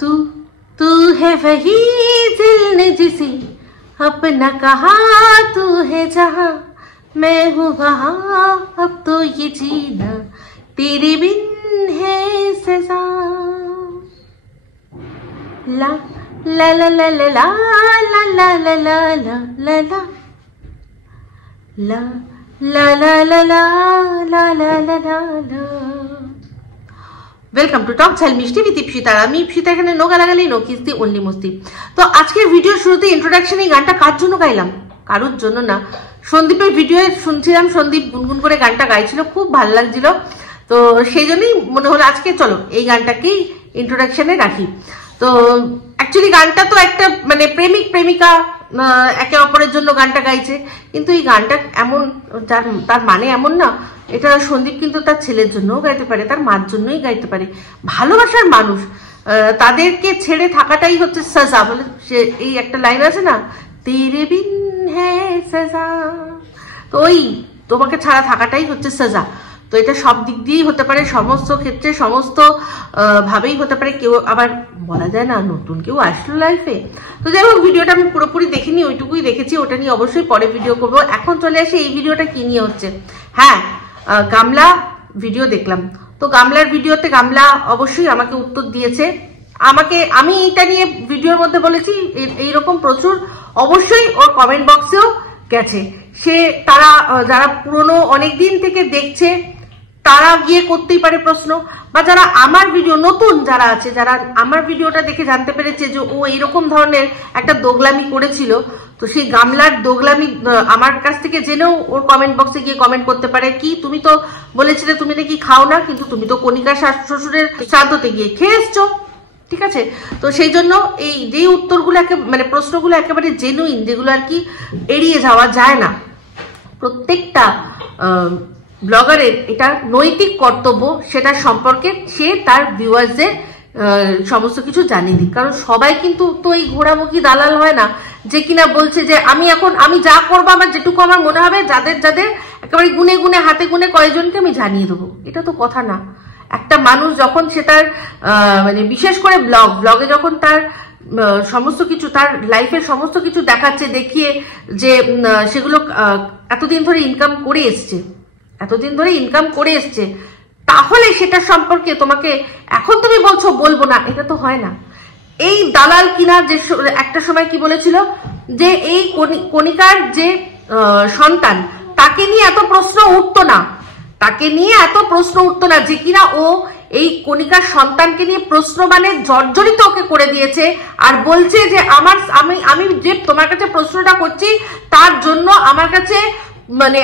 तू तू है वही दिल ने जिसे अपना कहा, तू है जहां मैं हूँ वहां, अब तो ये जीना तेरे बिन है सजा। ला ला ला ला ला ला ला ला ला ला ला ला ला ला ला ला ला ला ला। वेलकम टू टॉक झाल मिष्टी विद इप्सिता। আমি ইপসিতা, এখানে নো গালাগালি নো কিস্তি অনলি মস্তি। তো আজকের ভিডিওর শুরুতে ইন্ট্রোডাকশন এই গানটা কার জন্য গাইলাম? কারোর জন্য না, সন্দীপের ভিডিও শুনছিলাম, সন্দীপ গুনগুন করে গানটা গাইছিল, খুব ভালো লাগছিল। তো সেই জন্যই মনে হলো আজকে চলো এই গানটাকেই ইন্ট্রোডাকশনে রাখি। তো অ্যাকচুয়ালি গানটা তো একটা মানে প্রেমিক প্রেমিকা একে অপরের জন্য গানটা গাইছে, কিন্তু এই গানটা এমন তার মানে এমন না। এটা সন্দীপ কিন্তু তার ছেলের জন্যও গাইতে পারে, তার মার জন্যই গাইতে পারে। ভালোবাসার মানুষ তাদেরকে ছেড়ে থাকাটাই হচ্ছে সাজা। বলে সে এই একটা লাইন আছে না, তেরে বিন হ্যায় সাজা। তো ওই তোমাকে ছাড়া থাকাটাই হচ্ছে সাজা। তো এটা সব দিক দিয়েই হতে পারে, সমস্ত ক্ষেত্রে সমস্ত ভাবেই হতে পারে। কেউ আবার বলা যায় না নতুন কেউ আসলো লাইফে। তো যাই হোক, ভিডিওটা আমি পুরোপুরি দেখিনি, ওইটুকুই দেখেছি, ওটা নিয়ে অবশ্যই পরে ভিডিও করবো। এখন চলে আসে এই ভিডিওটা কি নিয়ে হচ্ছে। হ্যাঁ, গামলা ভিডিও দেখলাম। তো গামলার ভিডিওতে গামলা অবশ্যই আমাকে উত্তর দিয়েছে। আমি এটা নিয়ে ভিডিওর মধ্যে বলেছি, এইরকম প্রচুর অবশ্যই ওর কমেন্ট বক্সেও গেছে। তারা যারা পুরনো অনেকদিন থেকে দেখছে তারা গিয়ে করতেই পারে প্রশ্ন, বা যারা আমার ভিডিও নতুন যারা আছে, যারা আমার ভিডিওটা দেখে জানতে পেরেছে যে ও এইরকম ধরনের একটা দোগলামি করেছিল, তো সেই গামলার দোগলামি আমার কাছ থেকে জেনেও ওর কমেন্ট বক্সে গিয়ে কমেন্ট করতে পারে। কি তুমি তো বলেছিলে তুমি নাকি খাও না, কিন্তু তুমি তো কণিকা শ্বশুরের শ্রাদ্ধতে গিয়ে খেয়ে এসছো, ঠিক আছে? তো সেই জন্য এই যে উত্তরগুলো মানে প্রশ্নগুলো একেবারে জেনুইন, যেগুলো আর কি এড়িয়ে যাওয়া যায় না। প্রত্যেকটা ব্লগারের এটা নৈতিক কর্তব্য, সেটা সম্পর্কে সে তার ভিউয়ার্সদের সমস্ত কিছু জানিয়ে দিক। কারণ সবাই কিন্তু তো এই ঘোড়ামুখী দালাল হয় না, যে কিনা বলছে যে আমি যা করবো আমার যেটুকু আমার মনে হবে, যাদের একেবারে গুনে গুনে হাতে গুনে কয়েকজনকে আমি জানিয়ে দেবো, এটা তো কথা না। একটা মানুষ যখন সে তার মানে বিশেষ করে ব্লগে যখন তার সমস্ত কিছু, তার লাইফের সমস্ত কিছু দেখাচ্ছে, দেখিয়ে যে সেগুলো এতদিন ধরে ইনকাম করে এসছে, তাহলে সেটা সম্পর্কে তোমাকে এখন তুমি বলছো বলবো না, এটা তো হয় না। এই দালাল কিনা যে একটা সময় কি বলেছিল যে এই কণিকার যে সন্তান, তাকে নিয়ে এত প্রশ্ন উঠতো না, যে কিনা ও এই কণিকার সন্তানকে নিয়ে প্রশ্ন মানে জর্জরিত ওকে করে দিয়েছে। আর বলছে যে আমি যে তোমার কাছে প্রশ্নটা করছি তার জন্য আমার কাছে মানে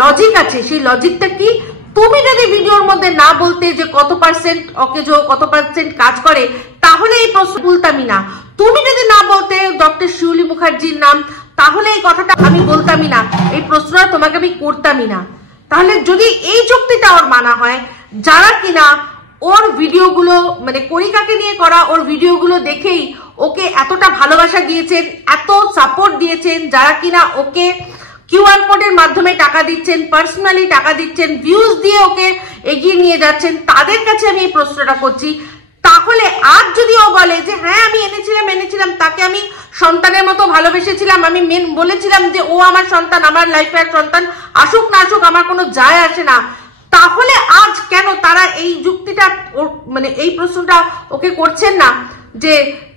লজিক আছে। সেই লজিকটা কি? তুমি যদি ভিডিওর মধ্যে না বলতে যে কত পার্সেন্ট কাজ করে, তাহলে এই প্রশ্ন বলতামই না। তুমি যদি না বলতে ডক্টর শিউলি মুখার্জির নাম, তাহলে এই কথাটা আমি বলতামই না, এই প্রশ্নটা তোমাকে আমি করতামই না। তাহলে যদি এই যুক্তিটা ওর মানা হয়, যারা কিনা ওর ভিডিওগুলো মানে কণিকাকে নিয়ে করা ওর ভিডিওগুলো দেখেই ওকে এতটা ভালোবাসা দিয়েছেন, এত সাপোর্ট দিয়েছেন, যারা কিনা ওকে কিউআর কোডের মাধ্যমে টাকা দিচ্ছেন, পার্সোনালি টাকা দিচ্ছেন, ভিউজ দিয়ে ওকে এগিয়ে নিয়ে যাচ্ছেন, তাদের কাছে আমি এই প্রশ্নটা করছি। তাহলে আজ যদি ও বলে যে হ্যাঁ আমি এনেছিলাম, তাকে আমি সন্তানের মতো ভালোবেসেছিলাম, আমি বলেছিলাম যে ও আমার সন্তান, আমার লাইফের সন্তান, আসুক না আসুক আমার কোনো যায় আসে না, তাহলে আজ কেন তারা এই যুক্তিটা মানে এই প্রশ্নটা ওকে করছেন না যে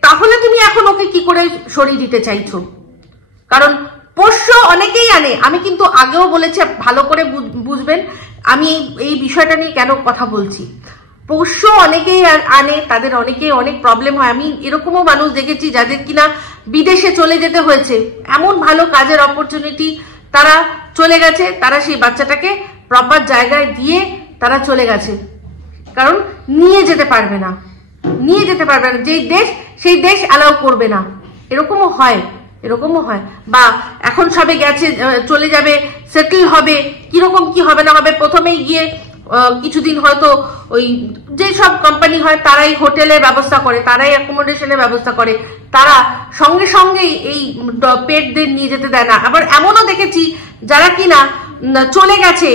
তাহলে তুমি এখন ওকে কি করে সরিয়ে দিতে চাইছো? কারণ পোষ্য অনেকেই আনে, আমি কিন্তু আগেও বলেছি, ভালো করে বুঝবেন আমি এই বিষয়টা নিয়ে কেন কথা বলছি। পোষ্য অনেকেই আনে, তাদের অনেক প্রবলেম হয়। আমি এরকমও মানুষ দেখেছি যাদের কিনা বিদেশে চলে যেতে হয়েছে, এমন ভালো কাজের অপরচুনিটি, তারা চলে গেছে, তারা সেই বাচ্চাটাকে প্রপার জায়গায় দিয়ে তারা চলে গেছে, কারণ নিয়ে যেতে পারবে না, যেই দেশ সেই দেশ অ্যালাউ করবে না। এরকমও হয়। বা এখন সবে গেছে, চলে যাবে, সেটেল হবে, কিরকম কি হবে না হবে, প্রথমেই গিয়ে কিছুদিন হয়তো ওই যে সব কোম্পানি হয় তারাই হোটেলের ব্যবস্থা করে, তারাই অ্যাকোমোডেশনের ব্যবস্থা করে, তারা সঙ্গে সঙ্গেই এই পেটদের নিয়ে যেতে দেয় না। আবার এমনও দেখেছি যারা কিনা চলে গেছে,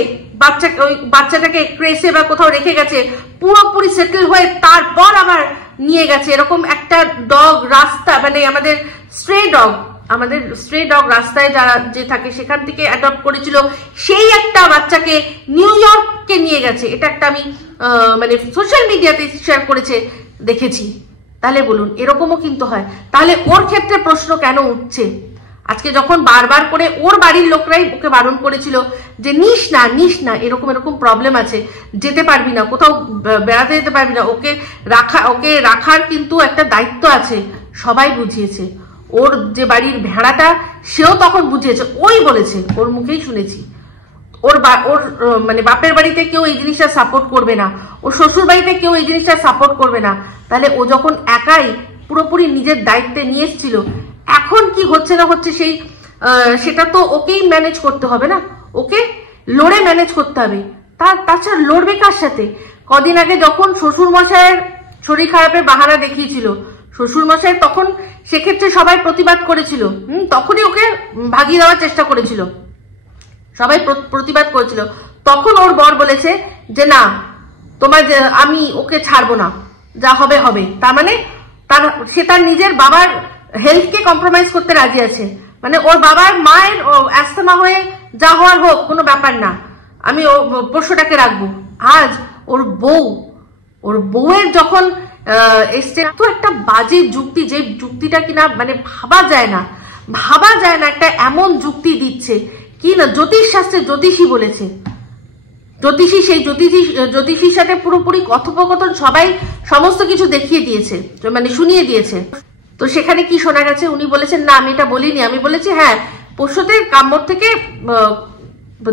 বাচ্চাটাকে ক্রেসে বা কোথাও রেখে গেছে, পুরোপুরি সেটেল হয়ে তারপর আবার নিয়ে গেছে, এরকম একটা ডগ রাস্তা মানে আমাদের স্ট্রে ডগ রাস্তায় যারা যে থাকে সেখান থেকে অ্যাডপ্ট করেছিল, সেই একটা বাচ্চাকে নিউ ইয়র্ককে নিয়ে গেছে, এটা একটা আমি মানে সোশ্যাল মিডিয়াতে শেয়ার করেছে দেখেছি। তাহলে বলুন এরকমও কিন্তু হয়। তাহলে ওর ক্ষেত্রে প্রশ্ন কেন উঠছে? আজকে যখন বারবার করে ওর বাড়ির লোকরাই ওকে বারণ করেছিল যে নিস না, এরকম প্রবলেম আছে, যেতে পারবি না, কোথাও বেড়াতে যেতে পারবি না, ওকে রাখার কিন্তু একটা দায়িত্ব আছে, সবাই বুঝিয়েছে। ওর যে বাড়ির ভেড়াটা সেও তখন বুঝিয়েছে, ওই বলেছে, ওর মুখেই শুনেছি ওর মানে বাপের বাড়িতে কেউ এই জিনিসটা সাপোর্ট করবে না, ওর শ্বশুর বাড়িতে কেউ এই জিনিসটা সাপোর্ট করবে না। তাহলে ও যখন একাই পুরোপুরি নিজের দায়িত্বে নিয়ে এসেছিল, এখন কি হচ্ছে না হচ্ছে সেটা তো ওকেই ম্যানেজ করতে হবে না, ওকে লড়ে ম্যানেজ করতে হবে। তাছাড়া লড়বে কার সাথে? কদিন আগে যখন শ্বশুর মশাইয়ের শরীর খারাপের বাহানা দেখিয়েছিল শ্বশুর মশাই, তখন সেক্ষেত্রে সবাই প্রতিবাদ করেছিল, তখনই ওকে ভাগিয়ে দেওয়ার চেষ্টা করেছিল, সবাই প্রতিবাদ করেছিল। তখন ওর বর বলেছে যে না, আমি ওকে ছাড়বো না, যা হবে হবে। তার মানে সে তার নিজের বাবার হেলথকে কম্প্রোমাইজ করতে রাজি আছে, মানে ওর বাবার মায়ের অ্যাস্তমা হয়ে যা হওয়ার হোক, কোনো ব্যাপার না, আমি পোষ্যটাকে রাখবো। আজ ওর বউয়ের যখন এসছে, তো একটা বাজে যুক্তি, যে যুক্তিটা কিনা মানে ভাবা যায় না, একটা এমন যুক্তি দিচ্ছে কি না, জ্যোতিষ শাস্ত্রে জ্যোতিষী বলেছে, সেই জ্যোতিষীর সাথে পুরোপুরি কথোপকথন সবাই সমস্ত কিছু দেখিয়ে দিয়েছে, মানে শুনিয়ে দিয়েছে। তো সেখানে কি শোনা গেছে? উনি বলেছেন না, আমি এটা বলিনি, আমি বলেছি হ্যাঁ পোষ্যদের কামড় থেকে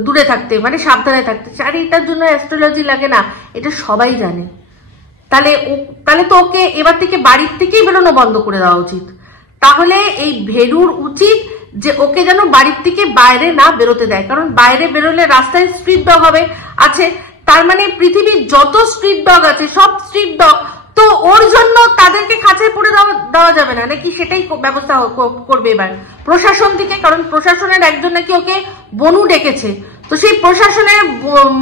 দূরে থাকতে, মানে সাবধানে থাকতে। আরে এটার জন্য অ্যাস্ট্রোলজি লাগে না, এটা সবাই জানে। তাহলে তো ওকে এবার থেকে বাড়ির থেকেই বেরোনো বন্ধ করে দেওয়া উচিত। তাহলে এই ভেরুর উচিত যে ওকে যেন বাড়ির থেকে বাইরে না বেরোতে দেয়, কারণ বাইরে বেরোলে রাস্তায় স্ট্রিট ডগ আছে, তার মানে পৃথিবীর যত স্ট্রিট ডগ আছে সব স্ট্রিট ডগ, তো ওর জন্য তাদেরকে খাঁচায় পড়ে দেওয়া যাবে না নাকি? সেটাই ব্যবস্থা করবে এবার প্রশাসন থেকে, কারণ প্রশাসনের একজন নাকি ওকে বনু ডেকেছে। তো সেই প্রশাসনের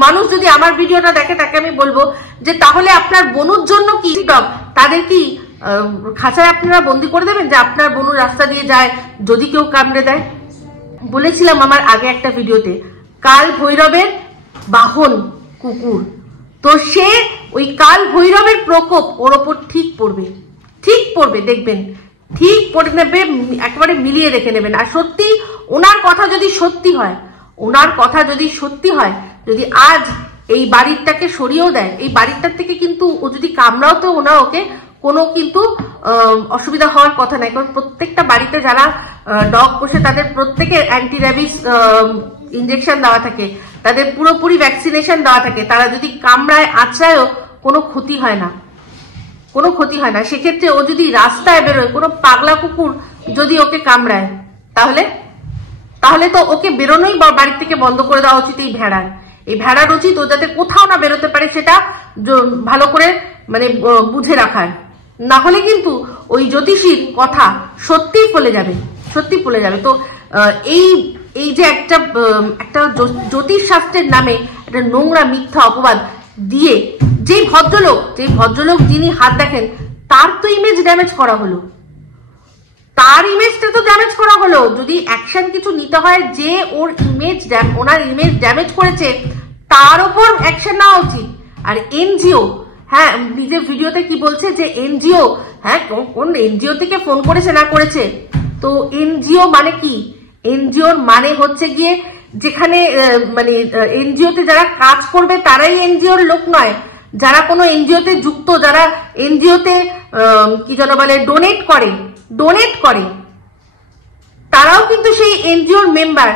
মানুষ যদি আমার ভিডিওটা দেখে, তাকে আমি বলবো যে তাহলে আপনার বনুর জন্য কি ডগ, তাদের কি খাঁচায় আপনারা বন্দি করে দেবেন যে আপনার বনু রাস্তা দিয়ে যায়, যদি কেউ কামড়ে দেয়? বলেছিলাম আমার আগে একটা ভিডিওতে, কাল ভৈরবের বাহন কুকুর, তো সে ওই কাল ভৈরবের প্রকোপ ওর ওপর ঠিক পড়বে, দেখবেন ঠিক পড়ে নেবে, একেবারে মিলিয়ে দেখে নেবেন। আর সত্যি ওনার কথা যদি সত্যি হয়, যদি আজ এই বাড়িটাকে সরিয়েও দেয়, এই বাড়িটার থেকে কিন্তু ও যদি কামড়াও তো ওকে কোনো কিন্তু অসুবিধা হওয়ার কথা নাই, কারণ প্রত্যেকটা বাড়িতে যারা ডগ পোষে তাদের প্রত্যেকের অ্যান্টি র্যাবিস ইনজেকশন দেওয়া থাকে, তাদের পুরোপুরি ভ্যাকসিনেশন দেওয়া থাকে, তারা যদি কামড়ায় আঁচড়ায়ও কোনো ক্ষতি হয় না। সেক্ষেত্রে ও যদি রাস্তায় বেরোয়, কোনো পাগলা কুকুর যদি ওকে কামড়ায়, তাহলে তো ওকে বেরোনোই বাড়ির থেকে বন্ধ করে দেওয়া উচিত। এই ভেড়ার উচিত ও যাতে কোথাও না বেরোতে পারে, সেটা ভালো করে মানে বুঝে রাখার, না হলে কিন্তু ওই জ্যোতিষীর কথা সত্যি ফলে যাবে। তো এই যে একটা জ্যোতিষ শাস্ত্রের নামে একটা নোংরা মিথ্যা অপবাদ দিয়ে যে ভদ্রলোক যিনি হাত দেখেন, তার তো ইমেজ ড্যামেজ করা হলো, যদি অ্যাকশন কিছু নিতে হয়, যে ওনার ইমেজ ড্যামেজ করেছে তার উপর অ্যাকশন নেওয়া উচিত। আর এনজিও, হ্যাঁ নিজের ভিডিওতে কি বলছে যে এনজিও, হ্যাঁ কোন এনজিও থেকে ফোন করেছে না করেছে, তো এনজিও মানে কি? এনজিওর মানে হচ্ছে গিয়ে যেখানে মানে এনজিওতে যারা কাজ করবে তারাই এনজিওর লোক নয়, যারা কোনো এনজিওতে যুক্ত, যারা এনজিওতে কি যেন বলে ডোনেট করে তারাও কিন্তু সেই এনজিওর মেম্বার,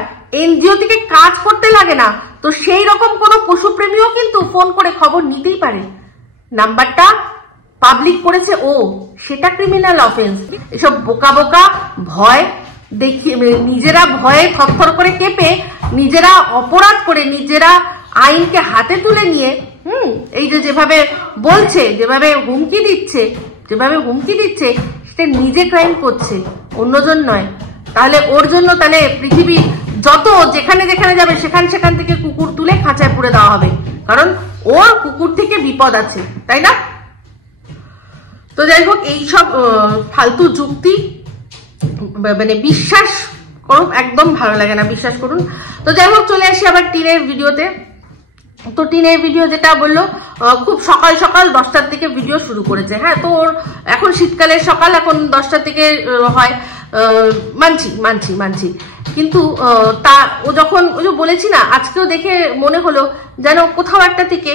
এনজিও থেকে কাজ করতে লাগে না। তো সেই রকম কোনো পশুপ্রেমীও কিন্তু ফোন করে খবর নিতেই পারে, নাম্বারটা পাবলিক করেছে সেটা ক্রিমিনাল অফেন্স। এসব বোকা ভয় দেখিয়ে, নিজেরা ভয়ে থরথর করে কেঁপে, নিজেরা অপরাধ করে, নিজেরা আইনকে হাতে তুলে নিয়ে এই যেভাবে বলছে, যেভাবে হুমকি দিচ্ছে, সেটা নিজে ক্রাইম করছে, অন্যজন নয়। তাহলে ওর জন্য তাহলে পৃথিবীর যত যেখানে যাবে সেখান থেকে কুকুর তুলে খাঁচায় পুরে দেওয়া হবে, কারণ ওর কুকুর থেকে বিপদ আছে, তাই না? তো যাই হোক, এইসব ফালতু যুক্তি মানে বিশ্বাস করুন, একদম ভালো লাগে না, বিশ্বাস করুন। তো যাই হোক, চলে আসি আবার টিনের ভিডিওতে। তো টিনের ভিডিও যেটা বললো, খুব সকাল সকাল 10টার দিকে ভিডিও শুরু করেছে। হ্যাঁ, তো ওর এখন শীতকালের সকাল, এখন 10টার দিকে হয়, মানছি, কিন্তু তা ও যখন ওই যে বলেছি না, আজকেও দেখে মনে হলো যেন কোথাও একটা থেকে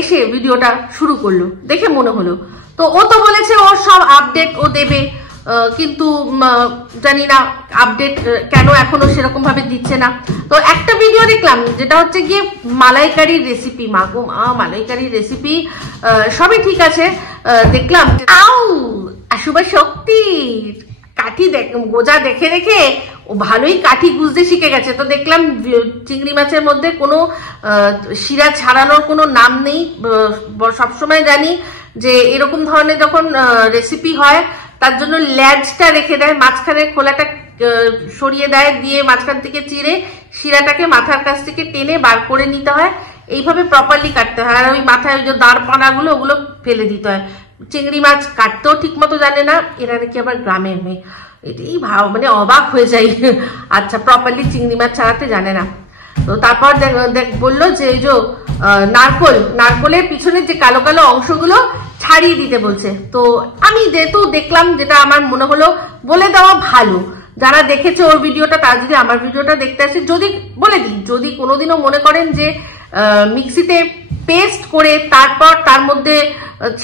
এসে ভিডিওটা শুরু করলো, দেখে মনে হলো। তো ও তো বলেছে ওর সব আপডেট ও দেবে, কিন্তু জানি না আপডেট কেন এখনো সেরকম ভাবে দিচ্ছে না। তো একটা ভিডিও দেখলাম যেটা হচ্ছে গিয়ে মালাইকারির রেসিপি, মাগো মা, মালাইকারির রেসিপি সবই ঠিক আছে, দেখলাম শুভ শক্তির কাঠি গোজা দেখে দেখে ও ভালোই কাঠি গুঁজতে শিখে গেছে। তো দেখলাম চিংড়ি মাছের মধ্যে কোনো শিরা ছাড়ানোর কোনো নাম নেই। সবসময় জানি যে এরকম ধরনের যখন রেসিপি হয় তার জন্য ল্যাজটা রেখে দেয়, মাঝখানের খোলাটা সরিয়ে দেয়, দিয়ে মাঝখান থেকে চিড়ে শিরাটাকে মাথার কাছ থেকে টেনে বার করে নিতে হয়, এইভাবে প্রপারলি কাটতে হয়। আর ওই মাথায় যে দাঁড় পানাগুলো ওগুলো ফেলে দিতে হয়। চিংড়ি মাছ কাটতেও ঠিক মতো জানে না, এরা নাকি আবার গ্রামের মেয়ে, এটাই মানে অবাক হয়ে যাই। আচ্ছা, প্রপারলি চিংড়ি মাছ ছাড়াতে জানে না। তো তারপর বললো যে এই যে নারকলের পিছনে যে কালো কালো অংশগুলো ছাড়িয়ে দিতে বলছে। তো আমি যেহেতু দেখলাম, যেটা আমার মনে হলো বলে দেওয়া ভালো, যারা দেখেছে ওর ভিডিওটা তারা যদি আমার ভিডিওটা দেখতে আসে, যদি বলে দিই, যদি কোনোদিনও মনে করেন যে মিক্সিতে পেস্ট করে তারপর তার মধ্যে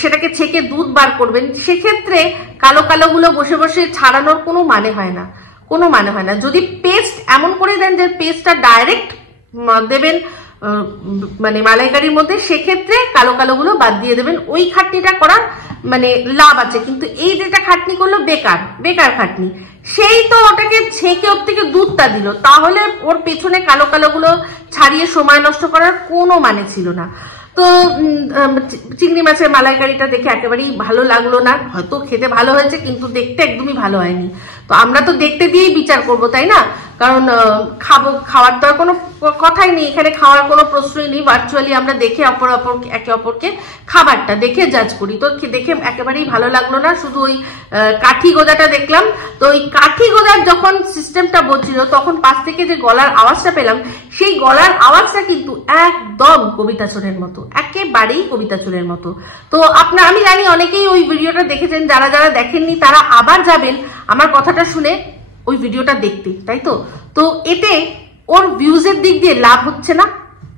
সেটাকে ছেঁকে দুধ বার করবেন, সেক্ষেত্রে কালো কালোগুলো বসে বসে ছাড়ানোর কোনো মানে হয় না। যদি পেস্ট এমন করে দেন যে পেস্টটা ডাইরেক্ট দেবেন মানে মালাইকারির মধ্যে, সেক্ষেত্রে কালো কালোগুলো বাদ দিয়ে দেবেন। ওই খাটনিটা করার মানে লাভ আছে, কিন্তু এই যেটা খাটনি করলো বেকার খাটনি। সেই তো ওটাকে ছেঁকে ওর থেকে দুধটা দিল, তাহলে ওর পেছনে কালো কালোগুলো ছাড়িয়ে সময় নষ্ট করার কোনো মানে ছিল না। তো চিংড়ি মাছের মালাইকারিটা দেখে একেবারেই ভালো লাগলো না। হয়তো খেতে ভালো হয়েছে, কিন্তু দেখতে একদমই ভালো হয়নি। তো আমরা তো দেখতে দিয়েই বিচার করবো, তাই না? কারণ খাওয়ার তো আর কোনো কথাই নেই, এখানে খাওয়ার কোনো প্রশ্নই নেই। ভার্চুয়ালি আমরা দেখে একে অপরকে খাবারটা দেখে জাজ করি। তো দেখে একেবারেই ভালো লাগলো না। শুধু ওই কাঠি গোজাটা দেখলাম। তো ওই কাঠি গোজার যখন সিস্টেমটা বলছিল, তখন পাশ থেকে যে গলার আওয়াজটা পেলাম, সেই গলার আওয়াজটা কিন্তু একদম কবিতা চোরের মতো, একেবারেই কবিতা চোরের মতো। তো আমি জানি অনেকেই ওই ভিডিওটা দেখেছেন, যারা যারা দেখেননি তারা আবার যাবেন আমার কথাটা শুনে ওই ভিডিওটা দেখতে, তাই তো? তো এতে ওর ভিউজের দিক দিয়ে লাভ হচ্ছে না?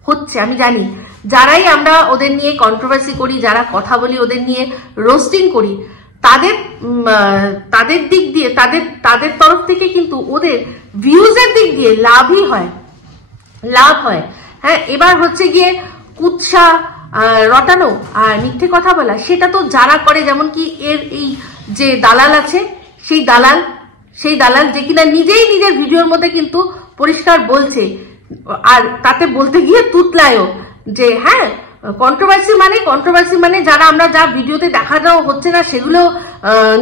হচ্ছে, আমি জানি। যারাই আমরা ওদের নিয়ে কন্ট্রোভার্সি করি, যারা কথা বলি ওদের নিয়ে, রোস্টিং করি, তাদের দিক দিয়ে, তাদের তরফ থেকে কিন্তু ওদের ভিউজের দিক দিয়ে লাভ হয়। হ্যাঁ, এবার হচ্ছে গিয়ে কুৎসা রটানো আর মিথ্যে কথা বলা, সেটা তো যারা করে, যেমন কি এর এই যে দালাল আছে, সেই দালাল যে কিনা নিজেই নিজের ভিডিওর মধ্যে কিন্তু পরিষ্কার বলছে, আর তাতে বলতে গিয়ে তুতলায়ও যে হ্যাঁ কন্ট্রোভার্সি মানে যারা আমরা যা ভিডিওতে দেখানো হচ্ছে না সেগুলো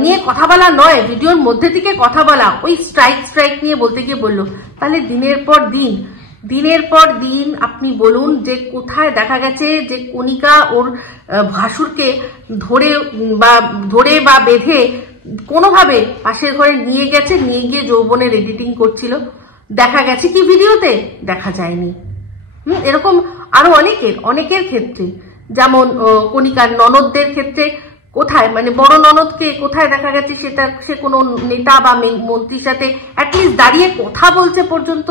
নিয়ে কথা বলা নয়, ভিডিওর মধ্যে থেকে কথা বলা। ওই স্ট্রাইক নিয়ে বলতে গিয়ে বললো। তাহলে দিনের পর দিন আপনি বলুন যে কোথায় দেখা গেছে যে কণিকা ওর ভাসুরকে ধরে বা বেঁধে কোনোভাবে পাশের ঘরে নিয়ে গিয়ে যৌবনের এডিটিং করছিল? দেখা গেছে কি ভিডিওতে? দেখা যায়নি। এরকম আরো অনেকের ক্ষেত্রে, যেমন কণিকার ননদদের ক্ষেত্রে কোথায়, মানে বড় ননদকে কোথায় দেখা গেছে সে কোনো নেতা বা মন্ত্রীর সাথে অ্যাটলিস্ট দাঁড়িয়ে কথা বলছে পর্যন্ত,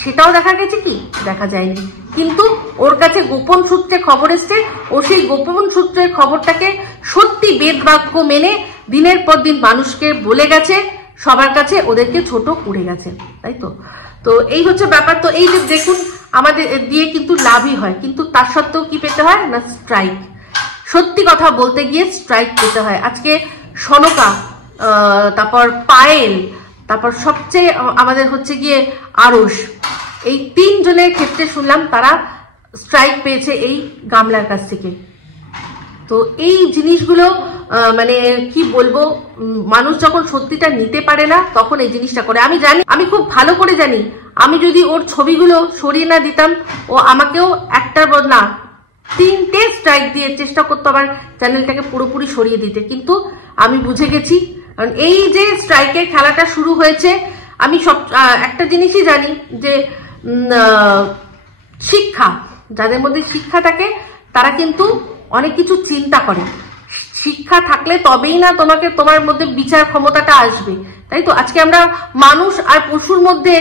সেটাও দেখা গেছে কি? দেখা যায়নি। কিন্তু ওর কাছে গোপন সূত্রে খবর এসছে, ও সেই গোপন সূত্রের খবরটাকে সত্যি বেদ বাক্য মেনে দিনের পর দিন মানুষকে বলে গেছে, সবার কাছে ওদেরকে ছোট করে গেছে, তাই তো? তো এই হচ্ছে ব্যাপার। তো এই যে দেখুন, আমাদের দিয়ে কিন্তু লাভই হয়, কিন্তু তার সত্ত্বেও কি পেতে হয় না? স্ট্রাইক। সত্যি কথা বলতে গিয়ে স্ট্রাইক পেতে হয়। আজকে সনকা, তারপর পায়েল, তারপর সবচেয়ে আমাদের হচ্ছে গিয়ে আরশ, এই 3 জনের ক্ষেত্রে শুনলাম তারা স্ট্রাইক পেয়েছে এই গামলার কাছ থেকে। তো এই জিনিসগুলো মানে কি বলবো, মানুষ যখন সত্যিটা নিতে পারে না তখন এই জিনিসটা করে। আমি খুব ভালো করে জানি, আমি যদি ওর ছবিগুলো সরিয়ে না দিতাম, ও আমাকেও একটার না 3টে স্ট্রাইক দিয়ে চেষ্টা করতো আমার চ্যানেলটাকে পুরোপুরি সরিয়ে দিতে, কিন্তু আমি বুঝে গেছি। কারণ এই যে স্ট্রাইকের খেলাটা শুরু হয়েছে, আমি একটা জিনিসই জানি যে শিক্ষা, যাদের মধ্যে শিক্ষা থাকে তারা কিন্তু অনেক কিছু চিন্তা করে। শিক্ষা থাকলে তবেই না তোমার মধ্যে বিচার ক্ষমতাটা আসবে, তাই তো? আজকে আমরা মানুষ আর পশুর মধ্যে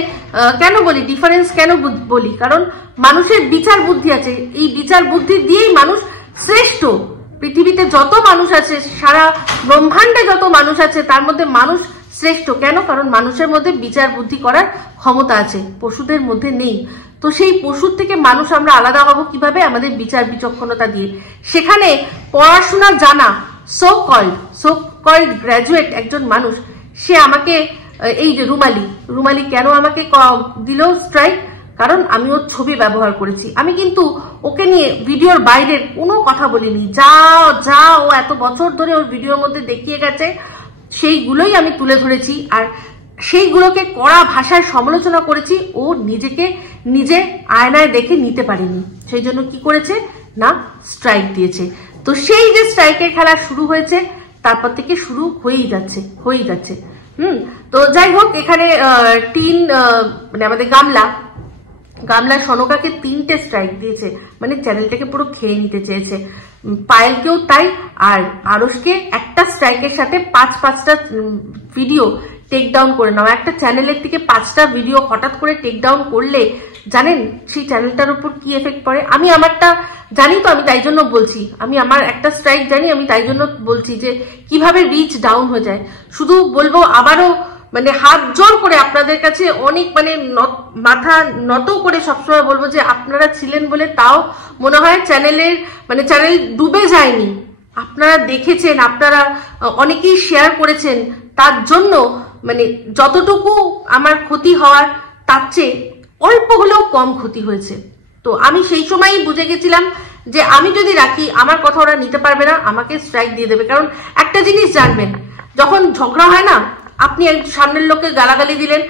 কেন বলি ডিফারেন্স, কেন বলি? কারণ মানুষের বিচার বুদ্ধি আছে, এই বিচার বুদ্ধি দিয়েই মানুষ শ্রেষ্ঠ। পৃথিবীতে যত মানুষ আছে, সারা ব্রহ্মাণ্ডে যত মানুষ আছে, তার মধ্যে মানুষ শ্রেষ্ঠ। কেন? কারণ মানুষের মধ্যে বিচার বুদ্ধি করার ক্ষমতা আছে, পশুদের মধ্যে নেই। তো সেই পশুর থেকে মানুষ আমরা আলাদা হব কিভাবে? আমাদের বিচার বিচক্ষণতা দিয়ে। সেখানে পড়াশোনা জানা সো কল্ড গ্র্যাজুয়েট একজন মানুষ, সে আমাকে এই যে রুমালি কেন আমাকে দিল স্ট্রাইক? কারণ আমি ওর ছবি ব্যবহার করেছি। আমি কিন্তু ওকে নিয়ে ভিডিওর বাইরের কোনো কথা বলিনি। যা ও এত বছর ধরে ওর ভিডিওর মধ্যে দেখিয়ে গেছে, সেইগুলোই আমি তুলে ধরেছি, আর সেইগুলোকে কড়া ভাষায় সমালোচনা করেছি। ও নিজে আয়নায় দেখে নিতে পারেনি, সেই জন্য কি করেছে না স্ট্রাইক দিয়েছে। তো সেই যে স্ট্রাইকের খেলা শুরু হয়েছে, তারপর থেকে শুরু হয়েই যাচ্ছে। তো যাই হোক, এখানে মানে আমাদের গামলা সনকাকে 3টে স্ট্রাইক দিয়েছে, মানে চ্যানেলটাকে পুরো খেয়ে নিতে চেয়েছে। পায়েলকেও তাই, আর আরশকে একটা স্ট্রাইকের সাথে 5-5টা ভিডিও টেক ডাউন করে নাও। একটা চ্যানেলের থেকে 5টা ভিডিও হঠাৎ করে টেক ডাউন করলে জানেন সেই চ্যানেলটার উপর কি এফেক্ট পড়ে? আমি আমারটা জানি, তো আমি তাই জন্য বলছি। আমি আমার একটা স্ট্রাইক জানি, আমি তাই জন্য বলছি যে কিভাবে রিচ ডাউন হয়ে যায়। শুধু বলবো আবারও, মানে হাত জোর করে আপনাদের কাছে অনেক মাথা নত করে সবসময় বলবো যে আপনারা ছিলেন বলে তাও মনে হয় চ্যানেল ডুবে যায়নি। আপনারা দেখেছেন, আপনারা অনেকেই শেয়ার করেছেন, তার জন্য মানে যতটুকু আমার ক্ষতি হওয়ার তার চেয়ে অল্প হলেও কম ক্ষতি হয়েছে। তো আমি সেই সময়ই বুঝে গেছিলাম যে আমি যদি রাখি, আমার কথা ওরা নিতে পারবে না, আমাকে স্ট্রাইক দিয়ে দেবে। কারণ একটা জিনিস জানবেন, যখন ঝগড়া হয় না, আপনি সামনের লোককে গালাগালি দিলেন,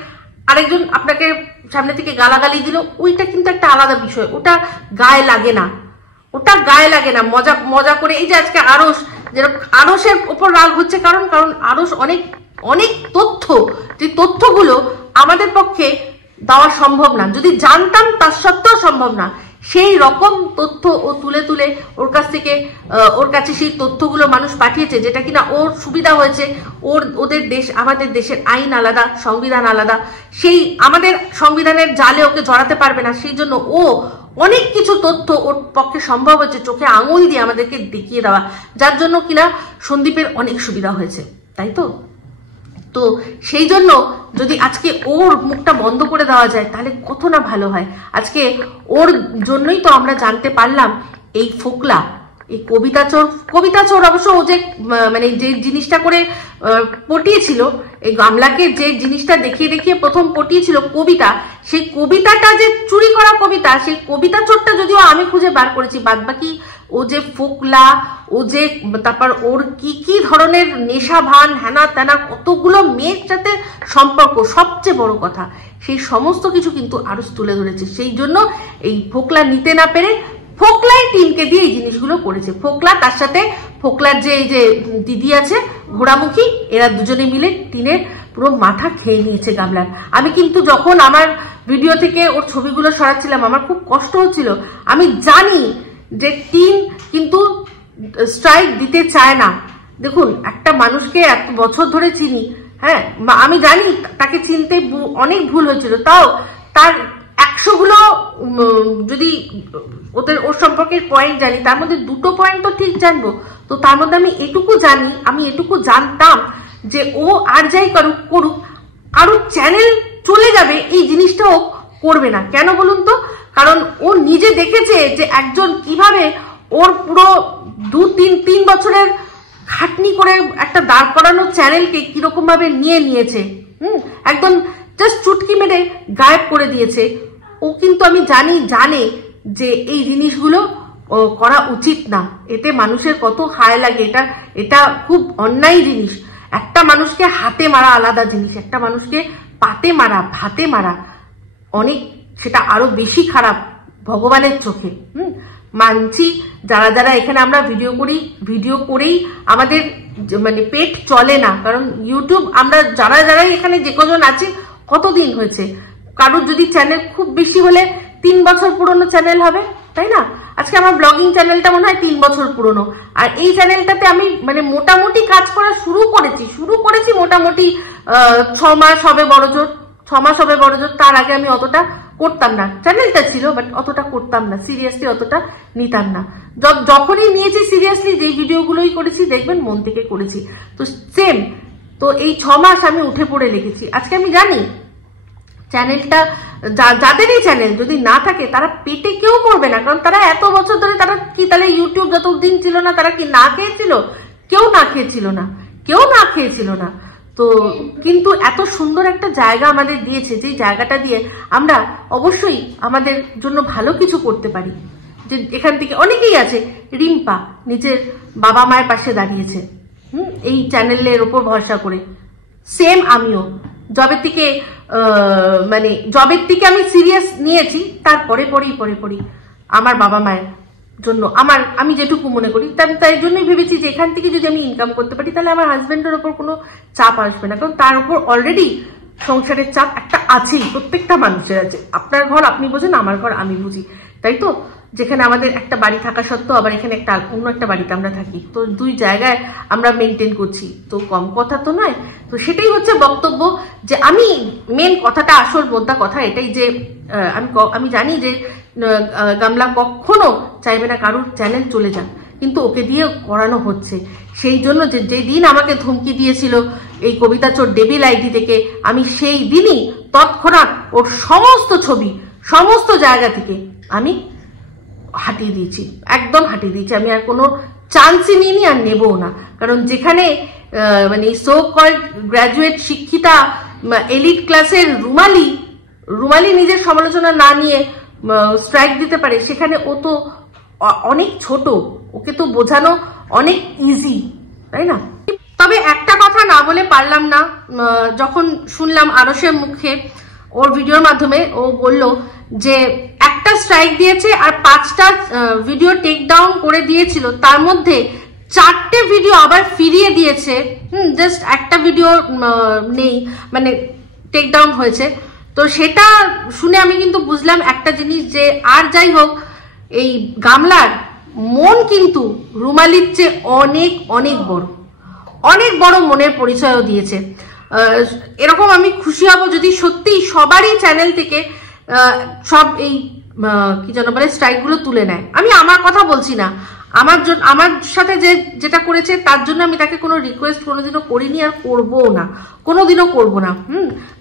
আরেকজন আপনাকে সামনে থেকে গালাগালি দিল, ওইটা কিন্তু একটা আলাদা বিষয়, ওটা গায়ে লাগে না। মজা করে। এই যে আজকে আরশের উপর রাগ হচ্ছে, কারণ আরশ অনেক তথ্য, যে তথ্যগুলো আমাদের পক্ষে দেওয়া সম্ভব না, যদি জানতাম তার সত্ত্বেও সম্ভব না, সেই রকম তথ্য ও তুলে ওর কাছে সেই তথ্যগুলো মানুষ পাঠিয়েছে, যেটা কিনা ওর সুবিধা হয়েছে। ওদের দেশ, আমাদের দেশের আইন আলাদা, সংবিধান আলাদা, সেই আমাদের সংবিধানের জালে ওকে জড়াতে পারবে না। সেই জন্য ও অনেক কিছু তথ্য ওর পক্ষে সম্ভব হয়েছে চোখে আঙুল দিয়ে আমাদেরকে দেখিয়ে দেওয়া, যার জন্য কিনা সন্দীপের অনেক সুবিধা হয়েছে, তাই তো? তো সেই জন্য যদি আজকে ওর মুখটা বন্ধ করে দেওয়া যায়, তাহলে কত না ভালো হয়। আজকে ওর জন্যই তো আমরা জানতে পারলাম এই ফোকলা, এই কবিতা চোর অবশ্য ও যে মানে যে জিনিসটা করে পটিয়েছিল, এই গামলাকে যে জিনিসটা দেখিয়ে প্রথম পটিয়েছিল কবিতা, সেই কবিতাটা যে চুরি করা কবিতা, সেই কবিতা চোরটা যদিও আমি খুঁজে বার করেছি, বাদ বাকি ও যে ফোকলা, ও যে তারপর ওর কি ধরনের নেশা ভান, হ্যানা ত্যানা, কতগুলো মেয়ের সাথে সম্পর্ক, সবচেয়ে বড় কথা সেই সমস্ত কিছু কিন্তু আরো তুলে ধরেছে। সেই জন্য এই ফোকলা নিতে না পেরে ফোকলাই টিমকে দিয়ে এই জিনিসগুলো করেছে। ফোকলা, তার সাথে ফোকলার যে এই যে দিদি আছে ঘোড়ামুখী, এরা দুজনে মিলে টিনের পুরো মাথা খেয়ে নিয়েছে গামলার। আমি কিন্তু যখন আমার ভিডিও থেকে ওর ছবিগুলো সরাচ্ছিলাম, আমার খুব কষ্ট হচ্ছিল। আমি জানি যে টিম কিন্তু স্ট্রাইক দিতে চায় না। দেখুন, একটা মানুষকে এত বছর ধরে চিনি, হ্যাঁ, আমি জানি তাকে চিনতে অনেক ভুল হয়েছিল, তাও তার 100গুলো যদি ওর সম্পর্কে পয়েন্ট জানি, তার মধ্যে 2টো পয়েন্ট তো ঠিক জানবো। তো তার মধ্যে আমি এটুকু জানতাম যে ও আর যাই করুক কারো চ্যানেল চলে যাবে, এই জিনিসটাও করবে না। কেন বলুন তো? কারণ ও নিজে দেখেছে যে একজন কিভাবে ওর পুরো 2-3 বছরের খাটনি করে একটা দাঁড় করানো চ্যানেলকে কিরকম ভাবে নিয়েছে, একদম জাস্ট চুটকি মেরে গায়েব করে দিয়েছে। ও কিন্তু আমি জানে যে এই জিনিসগুলো করা উচিত না, এতে মানুষের কত হায় লাগে, এটা খুব অন্যায় জিনিস। একটা মানুষকে হাতে মারা আলাদা জিনিস, একটা মানুষকে পাতে মারা, ভাতে মারা অনেক, সেটা আরো বেশি খারাপ ভগবানের চোখে। মানছি যারা যারা এখানে আমরা ভিডিও করি, ভিডিও করেই আমাদের মানে পেট চলে না, কারণ ইউটিউব আমরা যারা যারা এখানে যে কজন আছে কতদিন হয়েছে, কারোর যদি চ্যানেল খুব বেশি হলে 3 বছর পুরনো চ্যানেল হবে, তাই না? আজকে আমার ব্লগিং চ্যানেলটা মনে হয় 3 বছর পুরনো, আর এই চ্যানেলটাতে আমি মানে মোটামুটি কাজ করা শুরু করেছি মোটামুটি 6 মাস হবে বড়জোর, 6 মাস হবে বড়জোর। তার আগে আমি অতটা করতাম না, চ্যানেলটা ছিল বাট অতটা করতাম না, সিরিয়াসলি অতটা নিতাম না। যখনই নিয়েছি সিরিয়াসলি, যে ভিডিওগুলোই করেছি দেখবেন মন থেকে করেছি, তো সেম। তো এই 6 মাস আমি উঠে পড়ে লেগেছি। আজকে আমি জানি চ্যানেলটা যাদেরই চ্যানেল যদি না থাকে তারা পেটে কেউ পড়বে না, কারণ তারা এত বছর ধরে তারা কি তাহলে ইউটিউব যতদিন ছিল না তারা কি না খেয়েছিল? কেউ না খেয়েছিল না। তো কিন্তু এত সুন্দর একটা জায়গা আমাদের দিয়েছে, যে জায়গাটা দিয়ে আমরা অবশ্যই আমাদের জন্য ভালো কিছু করতে পারি। যে এখান থেকে অনেকেই আছে, রিম্পা নিজের বাবা মায়ের পাশে দাঁড়িয়েছে এই চ্যানেলের ওপর ভরসা করে। সেম আমিও জবের থেকে আমি সিরিয়াস নিয়েছি, তারপরে পরেই আমার বাবা মায়ের জন্য আমি যেটুকু মনে করি, তাই জন্যই ভেবেছি যে এখান থেকে যদি আমি ইনকাম করতে পারি তাহলে আমার হাজবেন্ডের ওপর কোনো চাপ আসবে না, কারণ তার উপর অলরেডি সংসারের চাপ একটা আছেই, প্রত্যেকটা মানুষের আছে। আপনার ঘর আপনি বোঝেন, আমার ঘর আমি বুঝি, তাই তো? যেখানে আমাদের একটা বাড়ি থাকা সত্ত্বেও আবার এখানে অন্য একটা বাড়িতে আমরা থাকি, তো 2 জায়গায় আমরা মেনটেন করছি, তো কম কথা তো নয়। তো সেটাই হচ্ছে বক্তব্য, যে আমি মেন কথাটা, আসল মোদ্দা কথা এটাই যে আমি জানি যে গামলা কখনো চাইবে না কারোর চ্যানেল চলে যাক, কিন্তু ওকে দিয়ে করানো হচ্ছে। সেই জন্য যেই দিন আমাকে ধমকি দিয়েছিল এই কবিতা চোর ডেভিল আইডি থেকে, আমি সেই দিনই তৎক্ষণাৎ ওর সমস্ত ছবি সমস্ত জায়গা থেকে আমি হাঁটিয়ে দিয়েছি, একদম হাঁটিয়ে দিয়েছি। আমি আর কোনো চান্সই নিইনি, আর নেবও না, কারণ যেখানে মানে সো কল্ড গ্র্যাজুয়েট শিক্ষিতা এলিট ক্লাসের রুমালি নিজের সমালোচনা না নিয়ে স্ট্রাইক দিতে পারে, সেখানে ও তো অনেক ছোট, ওকে তো বোঝানো অনেক ইজি, তাই না? তবে একটা কথা না বলে পারলাম না, যখন শুনলাম আরশের মুখে ওর ভিডিওর মাধ্যমে, ও বলল যে একটা স্ট্রাইক দিয়েছে আর 5টা ভিডিও টেক ডাউন করে দিয়েছিল, তার মধ্যে 4টে ভিডিও আবার ফিরিয়ে দিয়েছে, জাস্ট একটা ভিডিও নেই, মানে টেক ডাউন হয়েছে। তো সেটা শুনে আমি কিন্তু বুঝলাম একটা জিনিস, যে আর যাই হোক এই গামলার মন কিন্তু রুমালির চেয়ে অনেক বড় মনের পরিচয়ও দিয়েছে। এরকম আমি খুশি হব যদি সত্যি সবারই চ্যানেল থেকে সব এই কি যেন বলে স্ট্রাইকগুলো তুলে নেয়। আমি আমার কথা বলছি না, আমার সাথে যেটা করেছে তার জন্য আমি তাকে কোনো রিকোয়েস্ট কোনোদিনও করিনি, আর করবো না, কোনোদিনও করবো না।